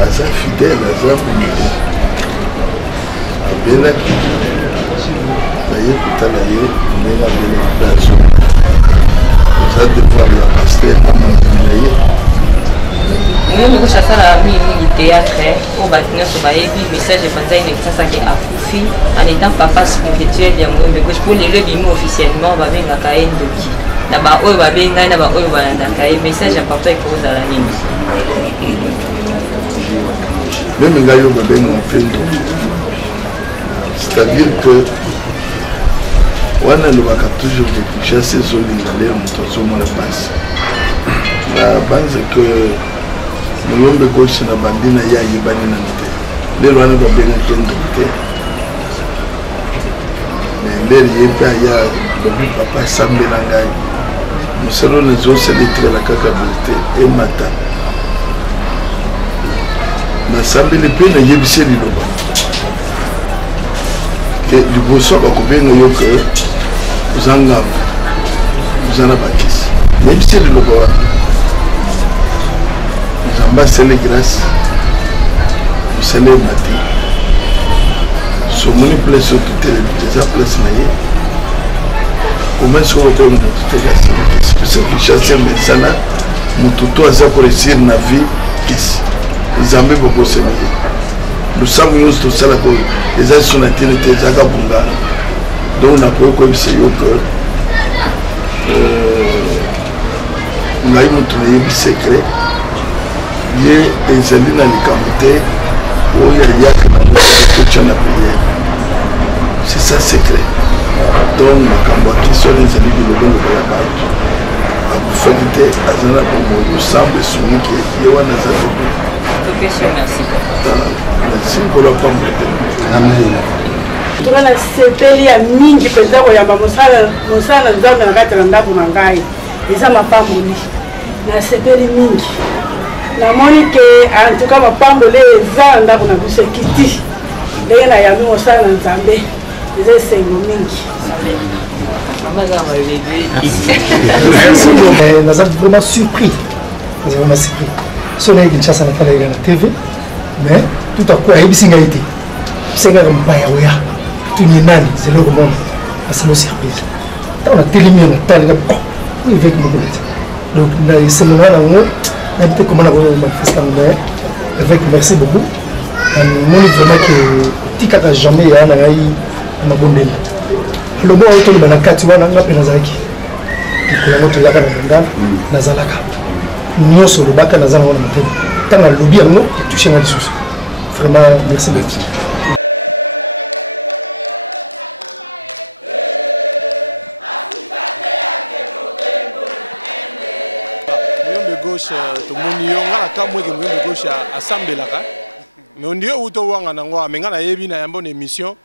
Aza fidèle, aza bonito. Abelaki naye kotala ye ndenge abelaki mpe azonga. Oza devoir ya pasteur na mandimi na ye. Muyombe Gauche asala mingi théâtre oyo bato nyonso bayebi message epanza ine esasaki akufi en étant papa spirituel ya Muyombe Gauche mpo lelo ebimi officiellement babengaka ye ndoki na baoyo babengai na baoyo balandaka ye message ya papa ekozala nini. Même ngai oyo babengaka mpe ndoki, c'est-à-dire que wana alobaka toujours que Kinshasa ezolinga lelo moto azomona pasi na banze que Muyombe Gauche na bandi na ye ayebani nano te lelo wana babengaki ndoki te mais lelo ye mpe aya lobi papa asambela ngai mosala oyo nazosala etikala kaka boye te emata nasambeli mpe nayebisi liloba ke liboso bakobenga yo ke oza ngambo oza na bakisi nayebisi liloba wana nzambe asele grâce mosala emati somoni place oyo totelemi eza place na ye komai soko okoyo moto tekasi mesana moto to aza koresir na vie kisi nzambe bokosema ye losambo nyonso tosala koyo eza so na tene te ezaka bongana donc nakoki koyebisa yo ke ngai moto nayebi secret ye ezali na likambo te oyo ayaka na kotya na priere c'est ça secret donc makambo ya kristo wana ezali bilobolobo ya bato akufaki te aza na bomoi losambo esungiki ye wana aza tobe merci mpona pambo te toka na sepeli ya mingi mpenza koyamba mosala na nzambe na kati na ndako na ngai eza mapamboli na sepeli mingi namoni ke antuka mapamboli eza na ndako na biso ekiti ndenge na yambi mosala na nzambe eza esengo mingi naza vraiment surpris so naye kinshasa natalaka na tv mais tout à coup ayebisi ngai te bisengaka mopaya oya tuni nani zeloko mona asalo surprise ntango natelemi yo natalaka oyo eveki moko neti donc na esengo nga nango nayebi te comment nakomanifeste yango mais avec merci beaucoup namoni vraiment ke otikaka jamais ya na ngai na mabondeli lobo oyo toloba na kati wana nga mpe nazalaki likolo yango toyaka na mongana nazalaka nyonso olobaka naza nango na motema ntango alobi yango etushe nga lisusu vraiment merci beaucoup. tomoni yo nga na kambo eke moyembe gauche asambelaka mais ondie uto wanga nango amenga na yebi na yambo na émission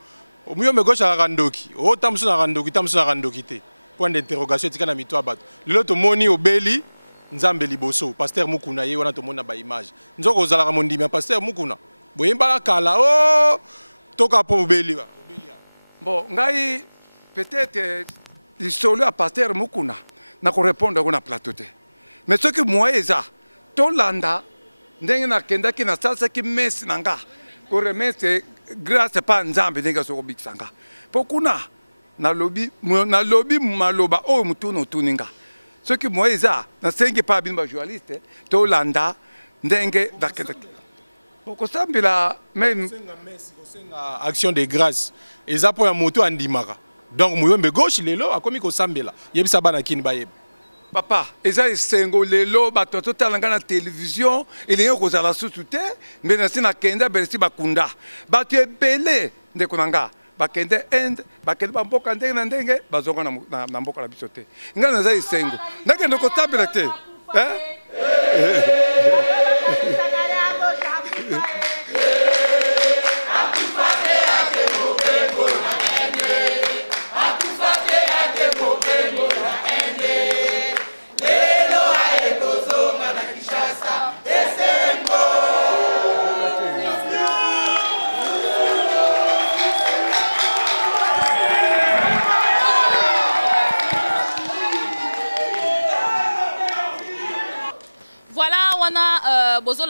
moyembe gauche akaka ndoki otambusu na randoki tambusu na randoki te point d'interrogation etika na mito ya bato lelo tomoni obeli nzambe liboso pasteur mukuna ye wana tomoni na baimage nzoko ozalaka mondimi ya pasteur mukuna boyembaka kala o toka mpo obeli bon ngai peut-être lisolo ya pasteur mukuna nakorépondre yango na plateau te mais soki moye eza tolanda ndenge nakendaki nasalasaki mesi na nga koremese grâce pa nzambe ndenge azokobikisa nga mpo kuna nalobi maloba oyo mutuna otuni nga soki moye eza nasengi pa bino bajournaliste tolanda ndenge bakendaki kosambela kosenga action de grâce eza mpo ya moto andimaka donc moyembe gauche lelo akomi kosambela yebisa bana kini bayeba papa eza esengo lelo bato totala nga na télévision elingi kozala susu te mbe nasi nakende belesi bakunda bato ebele ndeko na nga bakende inde bakende bamboka ndenge na ndenge bazonga na mboka na biso te nga naza esengo nakende kosambela te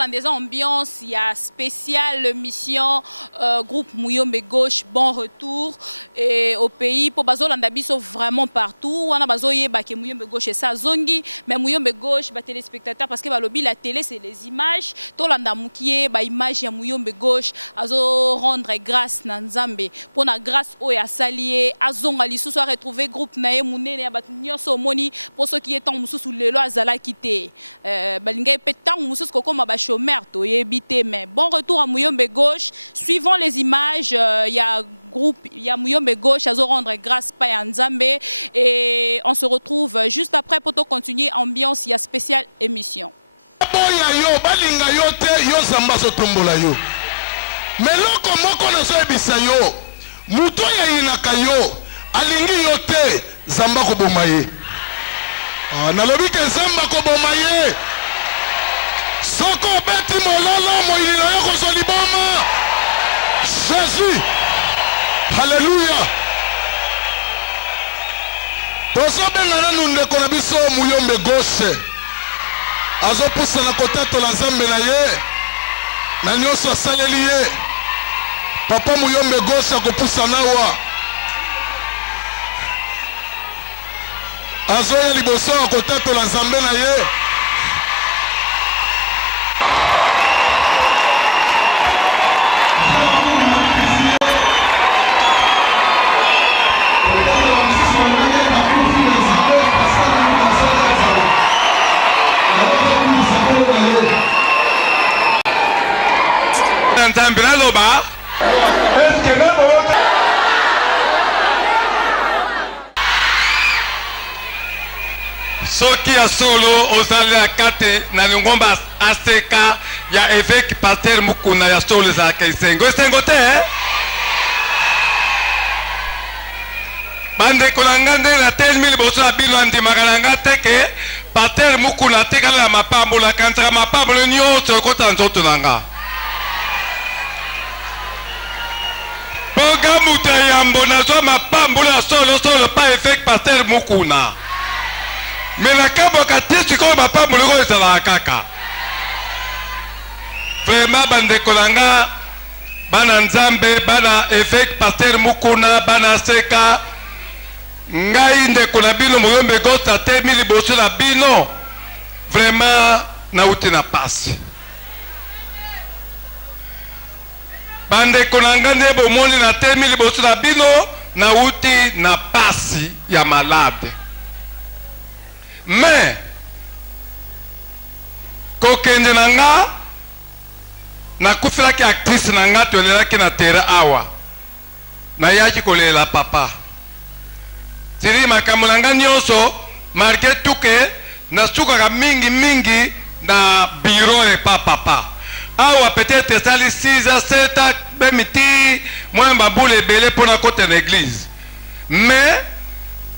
Des ambiances, il y a spéciale mission groupe Mouyombe Gauche, bon retour et au pays pour Bazolanda biso vraiment partout. On a bazoye baké Mouyombe Gauche et ça zongi, mais Mouyombe Gauche ba téléspectateurs parce que ba lobby la télé c'est les images. Tolanda mukie ba image ya Mouyombe Gauche azo rendre grâce na Nzambe pour na grâce o ya salier azonga lisusu a retrouver groupe nae munene ya bat nyonso moni pour ceux qui étant mususu lelo azala quitté balinga petant mususu kokoma ba chômeur to yebité mais bon retour à Mouyombe Gauche. Suivant les images, il y a groupe, il y a Mouyombe Gauche à rendre grâce pa ya Nzambe et on se retrouve juste après pour continuer ambiance, il y a spéciale émission. Boya yo balinga yo te yo zamba so tombola yo. Mais loko moko na so ebisa yo. Muto ya inaka yo alingi yo te zamba ko bomaye. Na lobi ke zamba ko bomaye. Soko beti mololo moilino yoko soliboma. Jésus. Alléluia. Toso bengana nunde kona biso Mouyombe Gauche. Azo pusa na kotato la Nzambe na ye. Na nyoso asaleli ye. Papa Mouyombe Gauche akopusa nawa. Azo ya liboso akotato la Nzambe na ye. nzambe naloba eske naboyoka soki ya solo ozali ya kate na lingomba aseka ya évêque paster mukuna ya solo ezalaka esengo te bandeko na nga ndenge natelemi liboso na bino andimaka na nga te ke paster mukuna atikala na mapambolo akanisaka mapambolo nyonso ekota nzoto na nga mpoka moto ya yambo nazwa mapambolo ya solo pa évêque paster mukuna me nakaboka te sikoyo mapambolo oyo ezalaka kaka vraiment bandeko na nga bana nzambe bana évêque paster mukuna bana seka ngai ndeko na bino moyombe gosa temi liboso na bino vraiment nauti na pasi bandeko na nga nde bomoni na temi liboso na bino nauti na pasi ya malade mais kokende na nga nakufelaki actrice na nga tolelaki na terrain awa nayaki kolela papa siri makambo na nga nyonso marke tuke nasukaka mingi na bureau epa papa awa peut-être esali 6 à 7 be miti mwa mbabula ebele mpona kota na église mais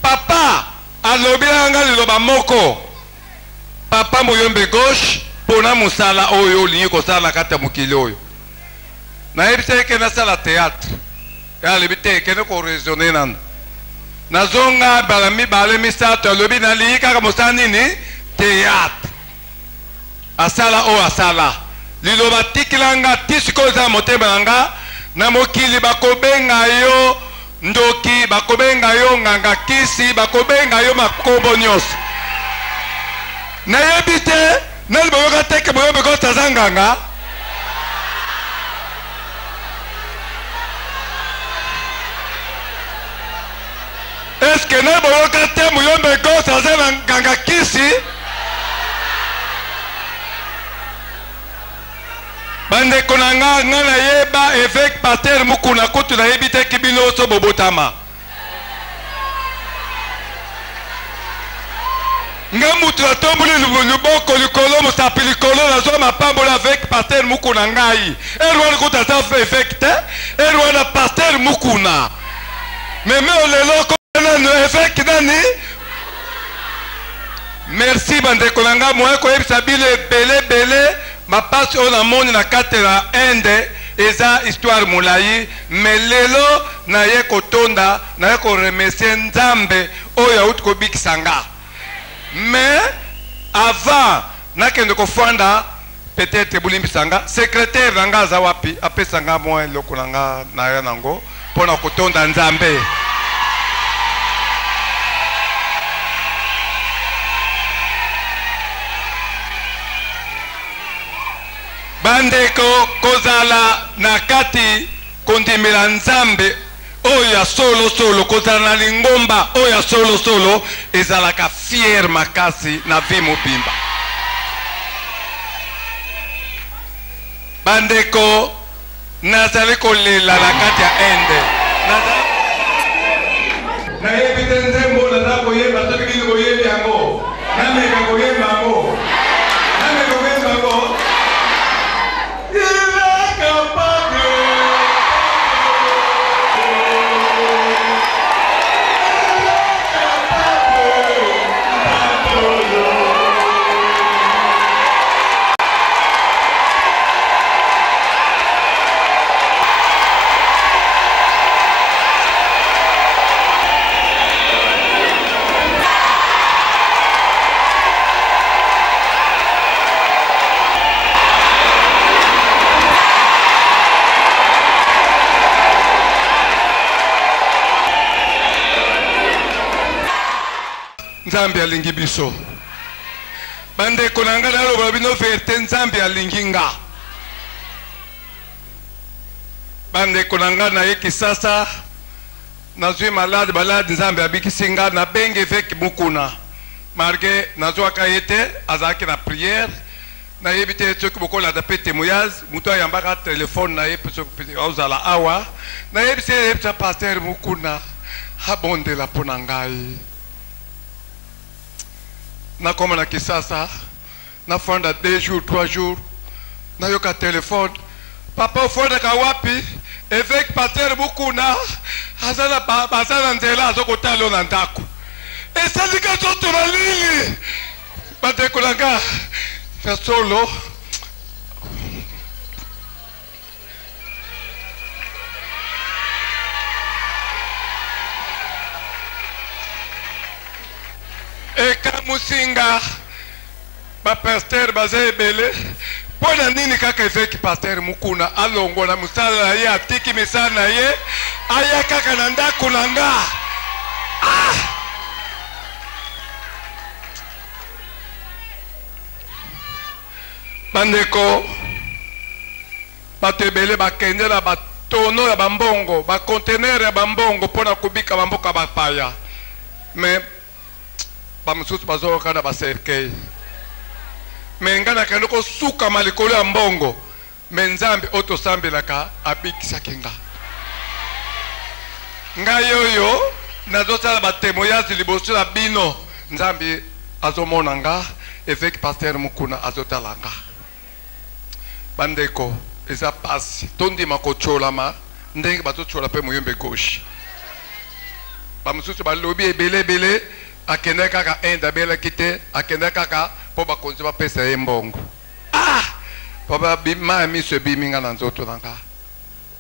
papa alobi na nga liloba moko papa moyombe gauche mpona mosala oyo olingi kosala na kati ya mokili oyo nayebi te ekende asala théâtre alobi te ekende koraisonne nano nazonga bala mibale misato alobi nalingi kaka mosala nini théâtre asala oyo asala liloba tikilanga ti sikoyo eza na motema na nga na mokili bakobenga yo ndoki bakobenga yo nganga kisi bakobenga yo makombo nyonso nayebi te nali boyoka teke boyobe kosa aza nganga eske nali boyoka te moyombe kosa aza na nganga kisi bandeko na nga nga nayeba évêque paster mukuna kutu nayebi te kibino oso bobotama nga mutu atomboli luboko likolo mosapi likolo nazwa mapambolo avec paster mukuna ngai erwana kutu aza évêque te erwana paster mukuna meme oleloko nano évêque nani merci bandeko na nga moye koyebisa bino ebele mapasi oyo namoni na kati na Inde eza histoire molai me lelo naye kotonda naye koremercie nzambe oyo auti kobikisa nga mais avant nakende kofanda peut-être bulimbisa nga secrétaire na nga aza wapi apesa nga mwa eloko na nga naya nango mpona kotonda nzambe bandeko kozala na kati kondimela nzambe oyo ya solo kozala na lingomba oyo ya solo ezalaka fier makasi na vie mobimba bandeko nazali kolela na kati ya Inde nayebi te nzembo naza koyemba soki bino koyebi yango nameka koyemba yango nzambe alingi biso bandeko na nga naloba bino verte nzambe alingi nga bandeko na nga naye Kisasa nazwi balade nzambe abikisi nga nabenge évêque mukuna marge nazwaka ye te azalaki na prière na yebite soki bokola da pe témoignage muto ayambaka téléphone na ye soki ozala awa na yebise pasteur mukuna abondela mpona ngai nakoma na Kisasa nafanda 2 jours 3 jours nayoka téléphone papa ofondaka wapi évêque pasteur mukuna azala nzela azokotala na ndako esalika zoto na lili bandeko nanga na solo eka musinga bapasteur baza ebele mpo na nini kaka eveki pasteur mukuna alongwa na mosala na ye atiki misala na ye aya kaka na ndako na nga bandeko bato ebele bakende na batono ya bambongo bakontenere ya bambongo mpo na kobika bamboka bapaya me bamosusu bazoyoka na baserkei me ngai nakende kosukama likolo ya mbongo me nzambe oyo tosambelaka abikisaki nga ngai oyo nazosala batémoignage liboso na bino nzambe azomona nga évêque pasteur mukuna azotala nga bandeko eza pasi tondima kotsolama ndenge bazotsola mpe moyembe gauche bamosusu balobi ebele akende kaka inde abelaki te akende kaka mpo bakonzi bapesa ye mbongo po babima ya miso ebimi nga na nzoto na nga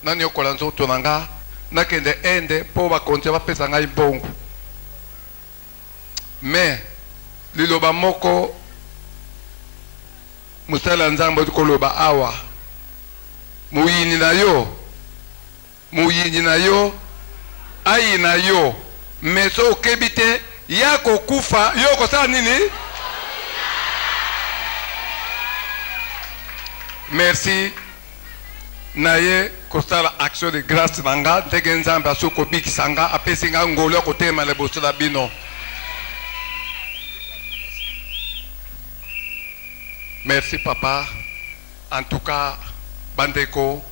nani okola nzoto na nga nakende inde mpo bakonzi bapesa ngai mbongo me liloba moko musala nzambe koloba awa muyini na yo ayi na yo meso okebi te ya kokufa yo kosala nini merci na ye kosala action de grâce na nga ndenge nzambe aso kobikisa nga apesi nga ngolo ya kotema liboso na bino merci papa en tout cas bandeko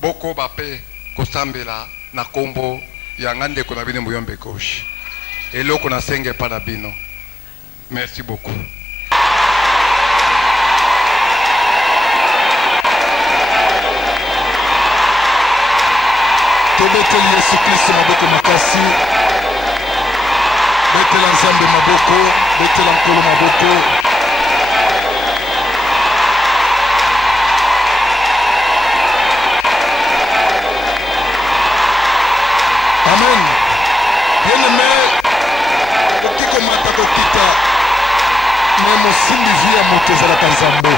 boko bape kosambela na kombo ya nga ndeko na bino moyombe gauche eloko na senge pa na bino merci beaucoup tobeteli Yesu Kristo maboko makasi betela nzambe maboko betela nkolo maboko amen bien-aimé okiko mata kokita me mosimbi vi ya moto ezalaka nzambe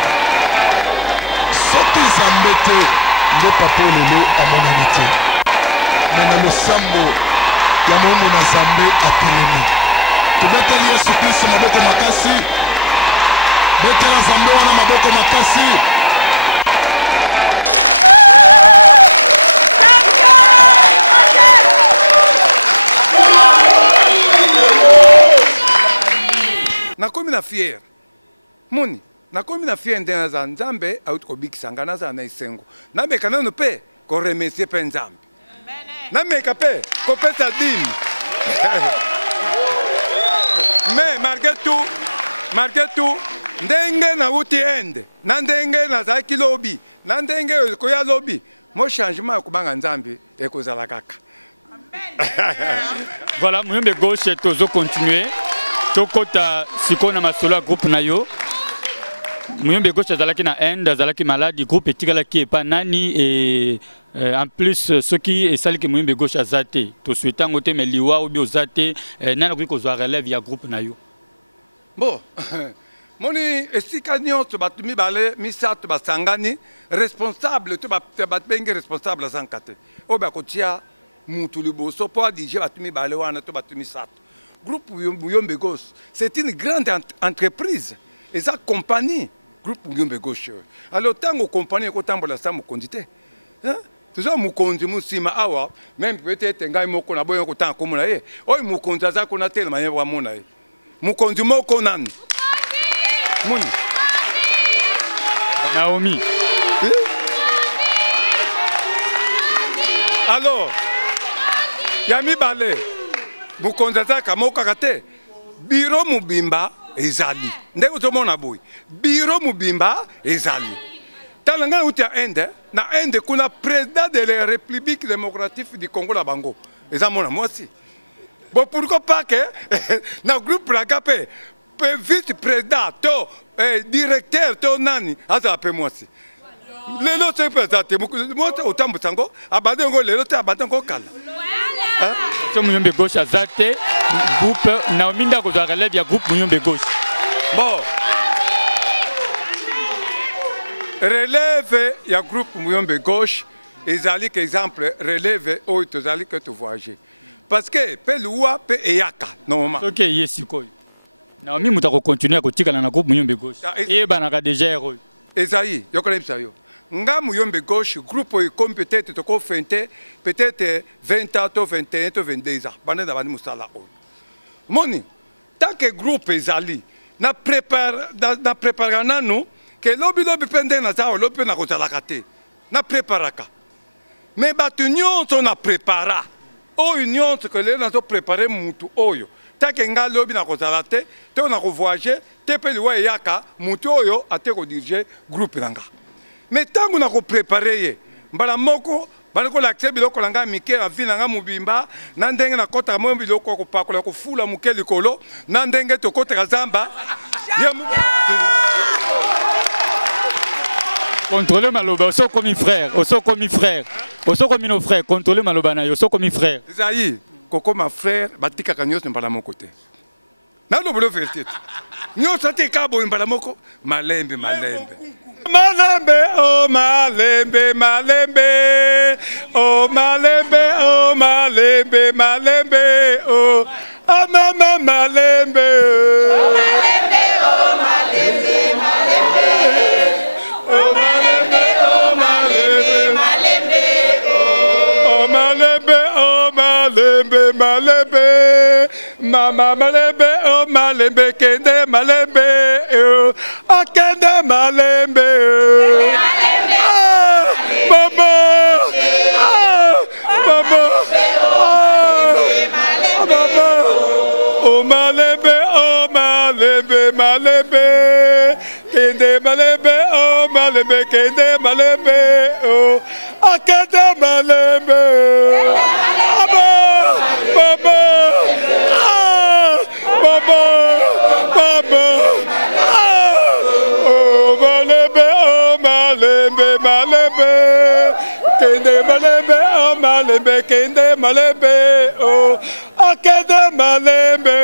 soki nzambe te nde papa lelo amonani te me na losambo ya momo na nzambe atelemi tobeteli Yesu Kristo maboko makasi betela nzambe wana maboko makasi nakomi na fier moni nakomi na fier nde naza nzambe auti kobikisa nga nazala na esengo nameka nano mpe koremercie mpe nzambe nameka mpe kopesa dini me malgré tout ndenge nauti ende na ndenge nazalaki lobi na ndenge ekoya lobi mo changement ya kobanga nzambe ekozala kaka voilà moyembe gauche tozo continuer tokota sikoyo na masolo ya groupe na yo moyembe gauche azalaki na inde azalaki maladi groupe etikalaki epa nani et en plus soki esalaki moyembe gauche aza te tosweta yango te me liwa obi oza te nani akoki kozwa relève ya groupe na yo bon moni esika nyonso bato mibale misato basangani responsable to bato bengi responsable azanka te oyo bakotia mutu liboso mpo adige bato mibale wana to bato misato groupe Mouyombe Gauche c'est une grande entreprise et ça compagnie groupe Mouyombe Gauche alors tango compagnie ekotambola sa mokonzi te toza mokonzi mosima awa même peut-être ngai moko na boyo kotanga komona ye oyo mokonzi aza kona telema ye wamona ye mokonzi moko nani moni Naomi. Alors, Yami Balé, Mukonzata Kamokakate, Biro Mubimba ezali. Ndeko tomona boy. Biro Mubimba ezali. Talanga utia Inde, na Inde kuna président de la République démocratique du Congo la Bango. Ezamona moi aussi. Bon pourquoi pas que na groupe Ragapé, vice-président, to directeur, to nani, asa appelle moi aussi. Lelo se présenté, moi autant Mutango, abadengo lelo te abadengo kala. Muyombe gauche azate groupe Naomi ndako za relève ya groupe Muyombe gauche. Bon. Relève ya groupe Muyombe gauche ezali que exemple relève o tozali que tu voyager. Parce que pe luwa pe eyaka normalement. OK yesikoy. Naomi mutako continuer ko tikala na groupe Muyombe gauche. Et banaka déjà héros. Ezayi yokola bisayo. Nga Muyombe gauche groupe comme peut-être toko fente peut-être 20 ans to 21 to 22 ans bande na bandi musala o. Moni tant que groupe ezali na prépare na nous que lobi pende na za lobi na kozala kate na préparaka. Mais batu nyonso na prépara. O union que les na zo préparer mutu oyo. Tant que nga lobi na kozala te na ko voyager te pe liwa yaka mutu oyo ate ko diriger groupe nanga. Mais tant qu'on a préparé, mbala moko banako l'accès biloko langa mike a vi nanga mubimba nandenge na kota mo biloko ko pakola ko fula muke likolo nandenge to kota zamba contrôler maloba oso comme frère oso comme nos frères contrôler maloba na yo oso comme frère Zayi koko ma frère batika kanyos mbala moko te na lo bolo vérité nyosa te kabo mbala moko malembe Malembe, oh malembe, malembe, oh malembe, oh malembe, malembe, oh mama malembe, oh malembe, oh malembe, malembe, oh malembe, oh malembe, malembe, oh malembe, oh malembe, malembe, mama malembe, oh malembe, kende malembe, oh akende malembe. Oh malembe, oh malembe, malembe, kende malembe, oh malembe, kende malembe, oh akende malembe, oh malembe, oh malembe, malembe, kende malembe, oh malembe, kende malembe, oh akende malembe,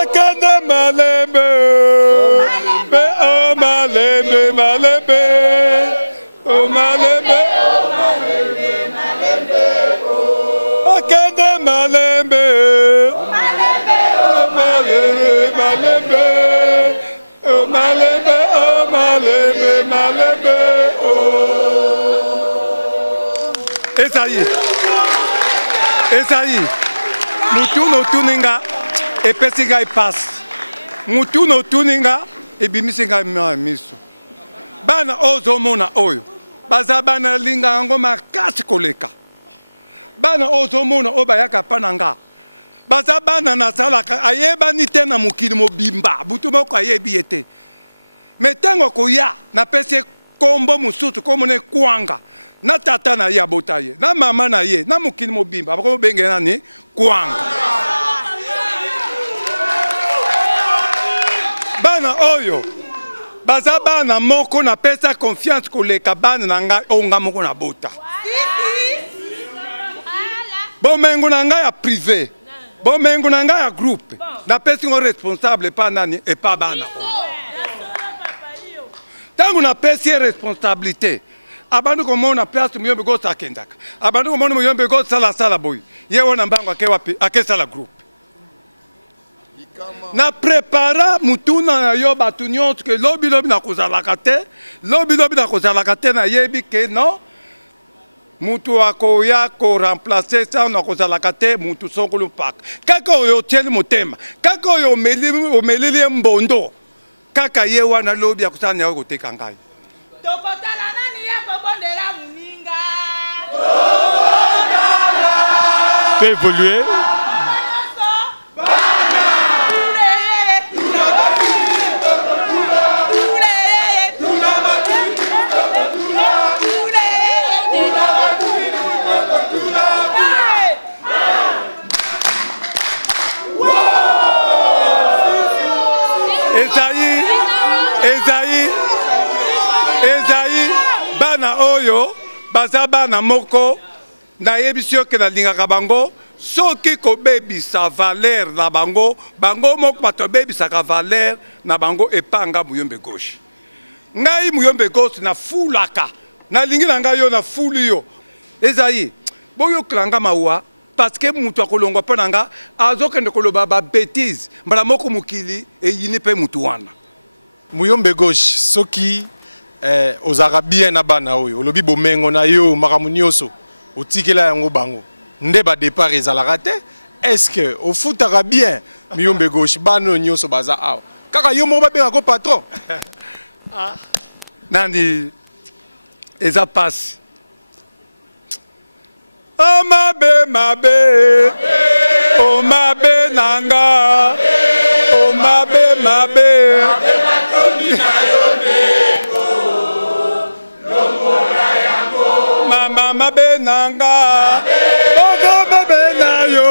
akende malembe, oh malembe, malembe, oh malembe, akende malembe, oh malembe, malembe, oh malembe, oh malembe, malembe, oh. Esayi, mutu no tuninga epesiga ipasse. Mutu no tuninga ebimisinga miso. Bana ozo mona oyo. Baza bana linga ango makasi koleka. Bana ozo mona obayaka pananga. Baza bana na salaka ayeba ni tena mukili mobimba. Butu moko ayebi ete. Metango koya na pese kombo mususu komone kwanga. Na tata na ya botaye, na mama na ye, na mukili mobimba. Bako benge nani kwanga. Bana oyo. Baza bana moko na pesa confiance koleka bana nanga onga moko na bota. Bomengo nanga ya privé. Bomengo nanga ya groupe. Na pesa ngo responsable pa nani et pa bana. Tango na pesa responsabilité. Abanu komo na place Muyombe gauche akendaka. Abanu komo Muyombe gauche sala boy. Ye wona mbango akewapi akesala groupe. Na prépara mutuna na yo batu nyonso ke lobi na kozalaka te, lobi na kozalaka te na yebi ke non mutu akoya ko remplacer ça na ko zalaka te mutu songolo pak kaka oyo tieli motema kaka oyo omeleli mbondo kaka ye wana lobi akusana ya koteka ngai tokotala nani ya kobondela muninga peut évoluer. Ezaï bana oyo baza bana moko na yebisio ke na lingaka bango soki ko bebisa valeur na bango bango moko bato bebisaka valeur na bango epanga muyombe gauche ngai muyombe gauche na fulaka na lingi na ngai yo na fuli yo Ezaï boyo klanga mawa parce que mutu akolongwa mpo na nga azokende koloba ba bêtise mbala moko mokili eyini mpe mutu wana muyombe gauche soki ozaka bien na bana oyo olobi bomengo na yo makambo nyonso otikela yango bango nde ba départ ezalaka te est-ce que ofutaka bien muyombe gauche bana oyo nyonso baza awa kaka yo moko babengako patron nani eza pasi o mabe mabe o mabe nanga o mabe mabe mama mabe nanga bongo mabe na yo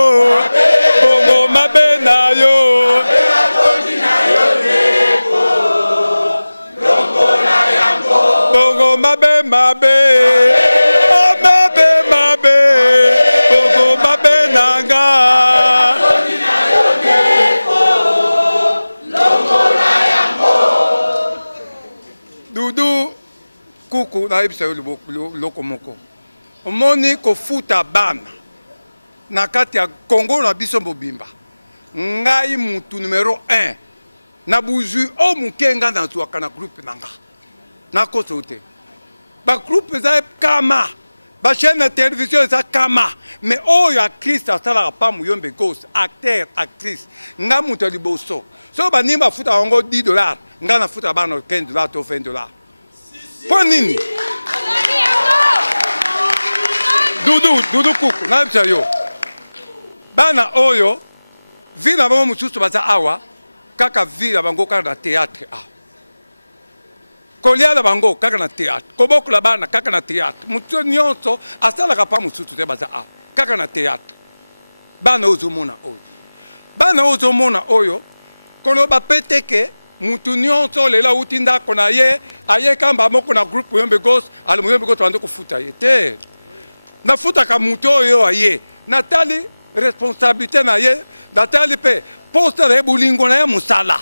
bongo mabe na yo bongo mabe mabe o mabe mabe bongo mabe nanga dudu kuku na yebisa yo loko moko omoni kofuta bana na kati ya Congo na biso mobimba ngai mutu numero 1 na buzu o mukenga na zwaka na groupe nanga na koso te ba groupe za kama ba chaîne de télévision za kama mais oyo Christ asala pa muyombe gauche acteur actrice nga mutu liboso so ba nimba futa ngo $10 nga na futa bana $15 to $20 po nini dudu kuku na bisa yo bana oyo vina bango mususu baza awa kaka vina bango kaka na théâtre awa kolia na bango kaka na théâtre kobokola bana kaka na théâtre mutu nyonso asalaka pa mususu te baza awa kaka na théâtre bana ozomona oyo bana ozomona oyo koloba peteke mutu nyonso lela uti ndako na ye aye kamba moko na groupe muyombe gauche ale muyombe gauche bando kofuta ye te nafutaka mutu oyo aye natali responsabilité na ye natali pe poste na ye bolingo na ye musala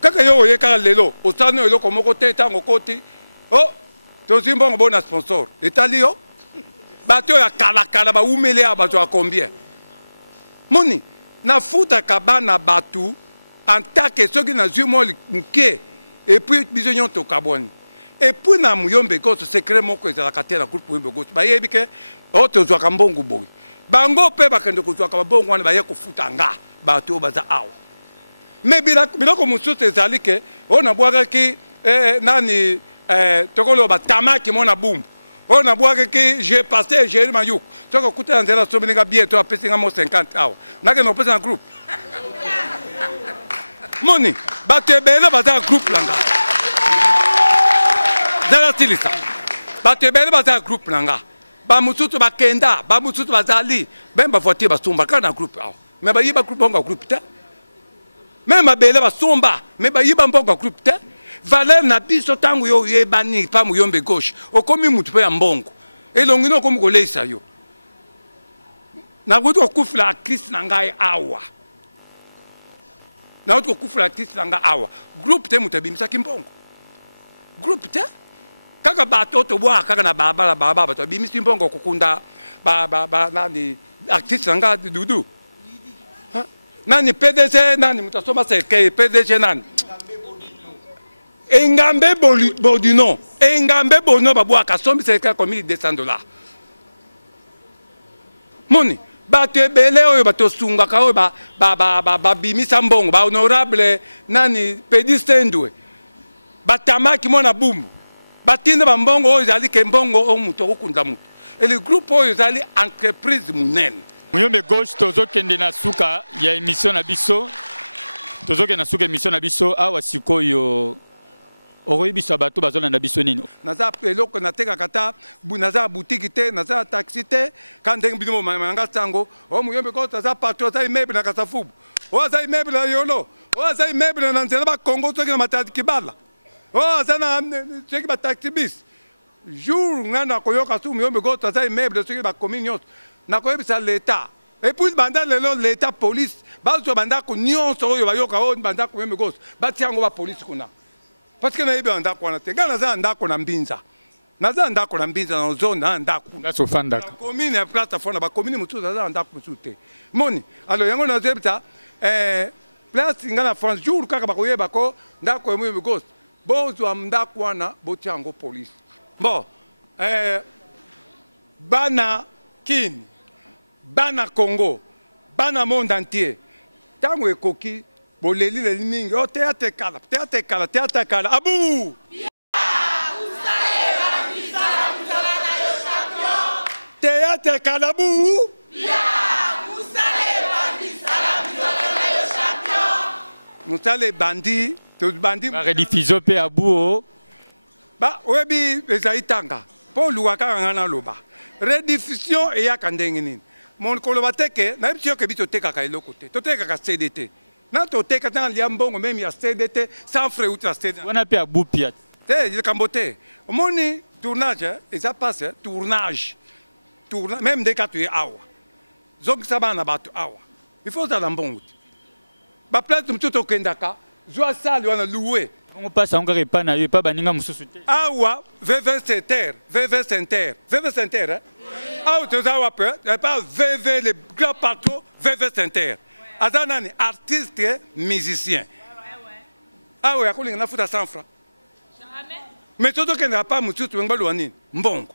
kaka yo oye kaka lelo osani eloko moko te ntango koti o tozwi mbongo bona sponsor etali yo bato oyo akalakala baumeli ya bato ya combien moni nafutaka bana bato en tant que soki nazwi mwa moke epuis biso nyonso tokabwani epuis na muyombe gauche secret moko ezalaka te na groupe muyombe gauche bayebi ke o tozwaka mbongo boye bango mpe bakende kozwaka babongo wana baye kofuta nga bato oyo baza awa me biloko mosusu ezali ke oyo nabwakaki nani tokoloba tamaki mo na bumbu oyo nabwakaki je passé jeri mayuku soki okutana nzela somelinga bientôt apesi nga mo 50 awa nakende opesa na groupe moni bato ebele baza groupe nanga zala silisa bato ebele baza groupe nanga bamususu bakenda bamususu bazali bem bavoiture basomba kaka na groupe awa me bayiba mbongo ya groupe te me mabele basomba me bayiba mbongo ya groupe te valeur na biso ntango yo oyebani pa muyombe gauche okomi mutu mpe ya mbongo elongi no okomi koleisa yo nakuti kokufela Christ na ngai awa na uti kokufela Christ na ngai awa groupe te mutu abimisaki mbongo groupe te kaka bato tobwaka kaka na babala bato abimisi mbongo kokunda nani artiste na ngai dudu nani PDG nani mutu asoma cercueil PDG nani Engambe Bodino engambe bono babwaka sombi c'est comme $1200. Moni bato ebele oyo batosungaka oyo babimisa mbongo ba honorable nani Pédiste Ndwe batamaki mona bumbu batinda bambongo oyo ezali ke mbongo o muto okunda muto et le groupe oyo ezali entreprise munene. Muyombe Gauche tozokende na suka ya émission na biso tozokende na suka émission na biso awa sikoyo okoyebisa bato bazolanda biso nini naza eloko natekaka ta naza boutique te naza taxi te ka ndenge bino manga sango o Muyombe Gauche aza patron aza immeuble na Kasafubu o aza immeuble na Yolo o aza immeuble na nzela ba Congo soki na matadi kibala o aza na soki ba taxi bis jour ngana koyoka su Muyombe Gauche aza immeuble soki ba commune nyonso nakoyebisa l'État et puis banda lelo l'État police bazo banda ko nyonso oyo bayoka o banda ko Muyombe Gauche batiango ba police kuna parce que nayebi ndako wana te nga naza ndako na mbinza na zone na ndako nasofandaka commune ya place afona ba commune mutu naza ndako mutu te moni alors yango nazebita place nga na France jour kaka bakoyeba ko ndako ya Muyombe Gauche bozwa ndako wana botiango police bon bana Kini bana Congo bana monde entier tango ekoki boleli le mingi o théâtre kala abu théâtre kala abu musale bandi to bandi ba rediffusion pe abu ba webi ezaitanga po luwaka ngana loba rediffusion et ya kandenge nini mon koloba teke na ebisio ke bito teka ka eloko te to teka ka CDT na to teka na liambongo même ya CDT sans frais ou la CDT on a pe abu piat te il kambote moni tournage et ça passe tournage même des cas tu es awa zok sabana batu awa il faut ça lambongo ba place mtuto kendaka zo sali wana louer on passe encore pas na yo pas baninga mususu te awa VV Center awa to zawa pe pas VV le grand patron VV Center azanani artiste musicien awa yakulinga na futa 100 francs mais tout que n'a pas mususu ngalo nini mbongo.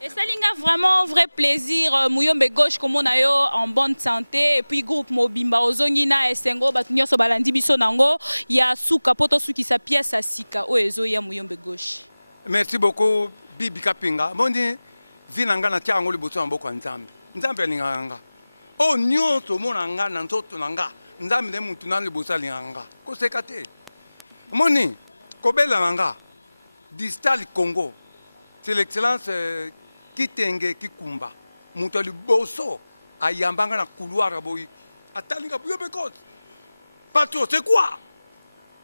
Et ça a vraiment un vrai plaisir, Muyombe Gauche comme on a eu en bonne santé et puis groupe Mobimba Ozongina et Sengo Batunyo Sobalandi Bisonango il y a Souka poto Souki sa pièce à Sika Oezo ya Muyombe Gauche. Merci beaucoup Bibi Kapinga. Mondi vinanga na tiango liboso mboko nzambe. Nzambe linganga. Oh nyonso monanga na nzoto nanga. Nzambe ne muntu na liboso linganga. Ko sekate. Moni kobela nanga. Distal Congo. C'est l'excellence Kitenge Kikumba mutu liboso ayambanga na couloir boy atalinga Muyombe Gauche patron c'est quoi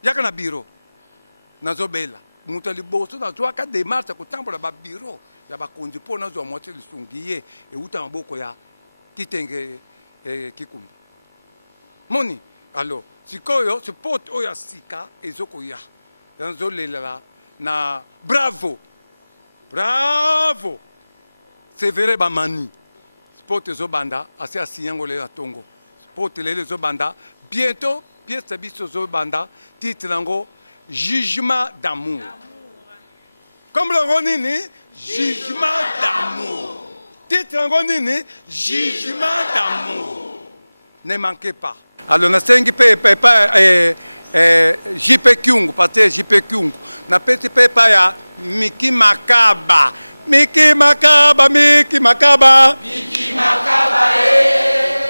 yaka na bureau nazobela mutu liboso na zwaka démarche ko tambola ba bureau ya ba konzi pona zo moitié lisungiye e uta maboko ya Kitenge Kikumba moni alors sikoyo support oya sika ezoko ya yanzolela na bravo c'est vrai bamani sport zobanda assez asiyango le tongo sport le zobanda bientôt pièce de biso zobanda titre nango jugement d'amour comme le ronini jugement d'amour titre nango nini jugement d'amour ne manquez pas alors na sengi pas JP Kyungu pate JP Kyungu na peti pepa ya Miki Makaba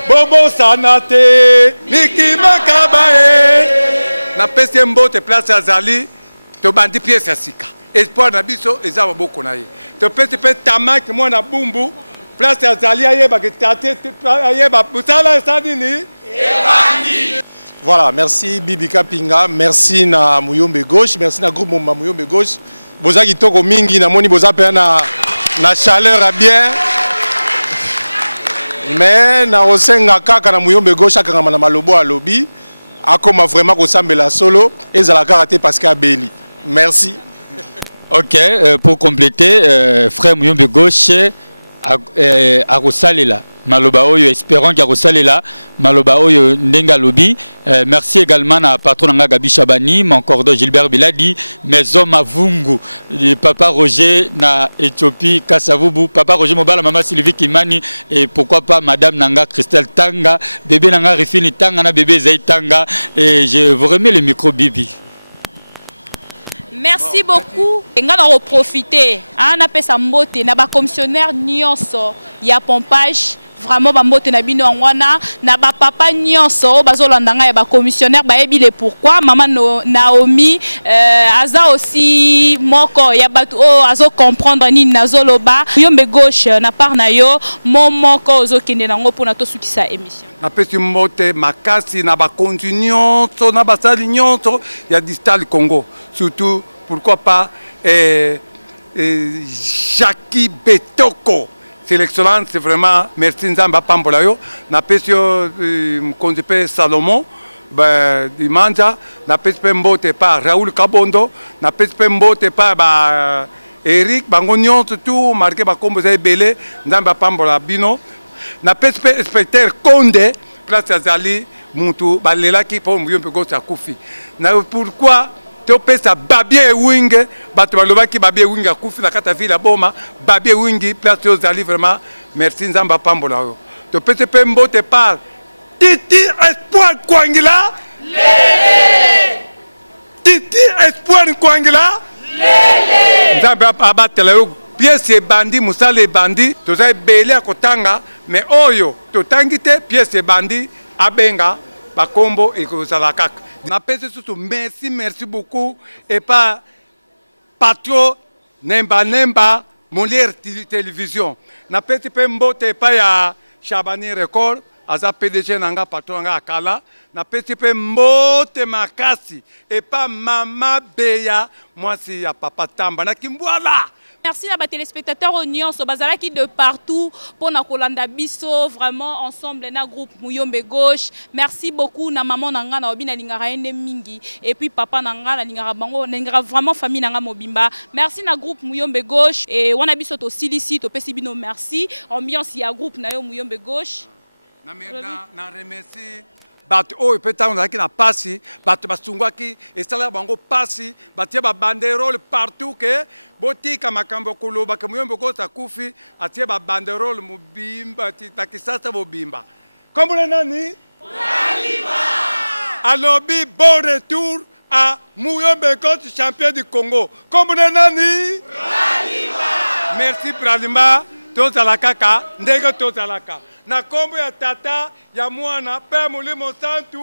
Bobo Sanate Miki Makaba na pesi mbote place azali to bandi pièce ya sika espoir na biso eza maboko na ye to pesi pe tamaki mwana bumbu place azali ayeba ke tate ayeba busala sadini ebandi. Voilà, merci Bibi Kapinga, merci na Muyombe Gauche, merci na groupe Muyombe Gauche. Boza kitoko mingi na moni boza pe na chaleur à bien. Mais na osenga kaka na Muyombe Gauche akanga na malobo alobi akoma vraiment ko sambela solo ezala karaté parce que abeli. Merci. OK, pour compléter frère Muyombe Gauche a kosalela maloba oyo espérons qu'il y a là maloba oyo ndenga lobi. Merci également à patron nga Gabi Chabani, mon cordon Gilbert Biladi, Maison Mavungu, papa Roger na Éthiopie Kasavubu, papa Roger Mobala, maman Sylvie Kimani et pourquoi pas madame Nanga Christelle Tanga, bébé Nanga Rifini Tanga na bébé Zay Tanga et je vous remets le micro Bibi. Merci beaucoup. On va profiter. On a fait mbote na ba commissionnaire nyonso ya pompage. Vraiment ba mbote na bino ngwana na ba papa nyonso bazolanda nga ya ba commissionnaire ba ebile pourquoi maman Naomi aza aussi moko ya batu azo comprendre ni nazoloba yombe gauche na part na yo moko ozo kende nango pona to sukisa émission. Na pesi mbote makasi na ba continuation na ba sali nyonso ya Distal Congo surtout pourquoi pas Jackie Betoko. C'est l'excellence, c'est vraiment merci Nzamba Pambolayo. Na pesio Konzepe Salomon, Dimanja, na pespe mbote par Raoul Kabondo, na pespe mbote par Eric Bangonion, tout marqué par Komboza Belé, Nzamba Pambola Bino, na pespe inspecteur Konde, place Azali, Moutou, Balela qui pour Mouyon Pego Sakoufi. Pourquoi? Topesa babie winge bato balobaki babie winge akufi na kata ville boma babie wingi place ozali vraiment merci Nzamba Pambola yo topesa pe mbote par Titi Espoir Kwangila lele Titi Espoir Kwangila lele Nzamba abatela yo pièce bandi musale bandi tozai belé akotanga mais oyo totangi te pièce bandi abenga bakombo ekozala kaka. Na pese surtout merci beaucoup et pas patro Nemba Molière télévision. Na pese pe mbote pa ya Chabani Record aza PDG nanga patron nga akala. Na pese pe mbote makasi et pas mama Beya moi si ya papa Tamba na kimbwala. Merci à mes téléspectateurs Union Sobazala qui de partout pour na kolanda biso vraiment ensemble na groupe Muyombe Gauche. Merci beaucoup na maman nanga na obina lingara ende mingi et puis papa nanga na lingara bango lingara vraiment famille nanga mobimba. Merci na groupe Muyombe Gauche et wana biso to silisi to pesi bino merci ambiance ya groupe na yo Muyombe Gauche. Na remercie bato oyo peta onaki na pasi bato basungwaki esala bango pasi batie ba banderole partout que botika makambo koloba ke Muyombe Gauche akufi atie ba banderole mobimba takisasa bobimba comme le nani Pralima alobi bon retour à Muyombe Gauche champion du Congo comme le nani Pralima merci Pralima tozala kaka ndenge tozala kaka na kombo ya tata ya mwana pe mulimo santu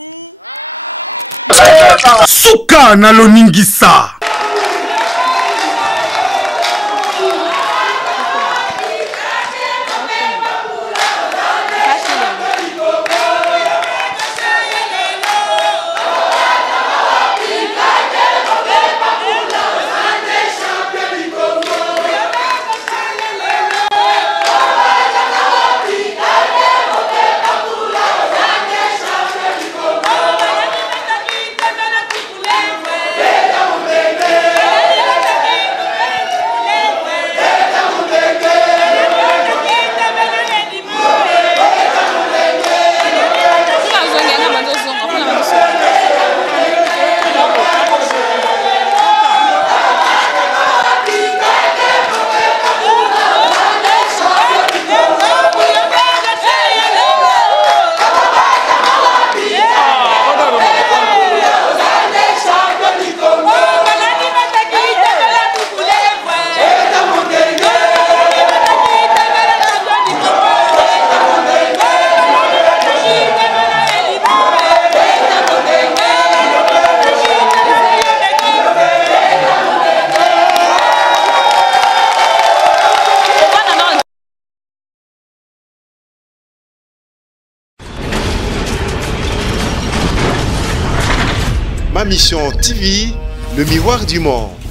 suka na loningisa Ma Mission TV, le miroir du monde.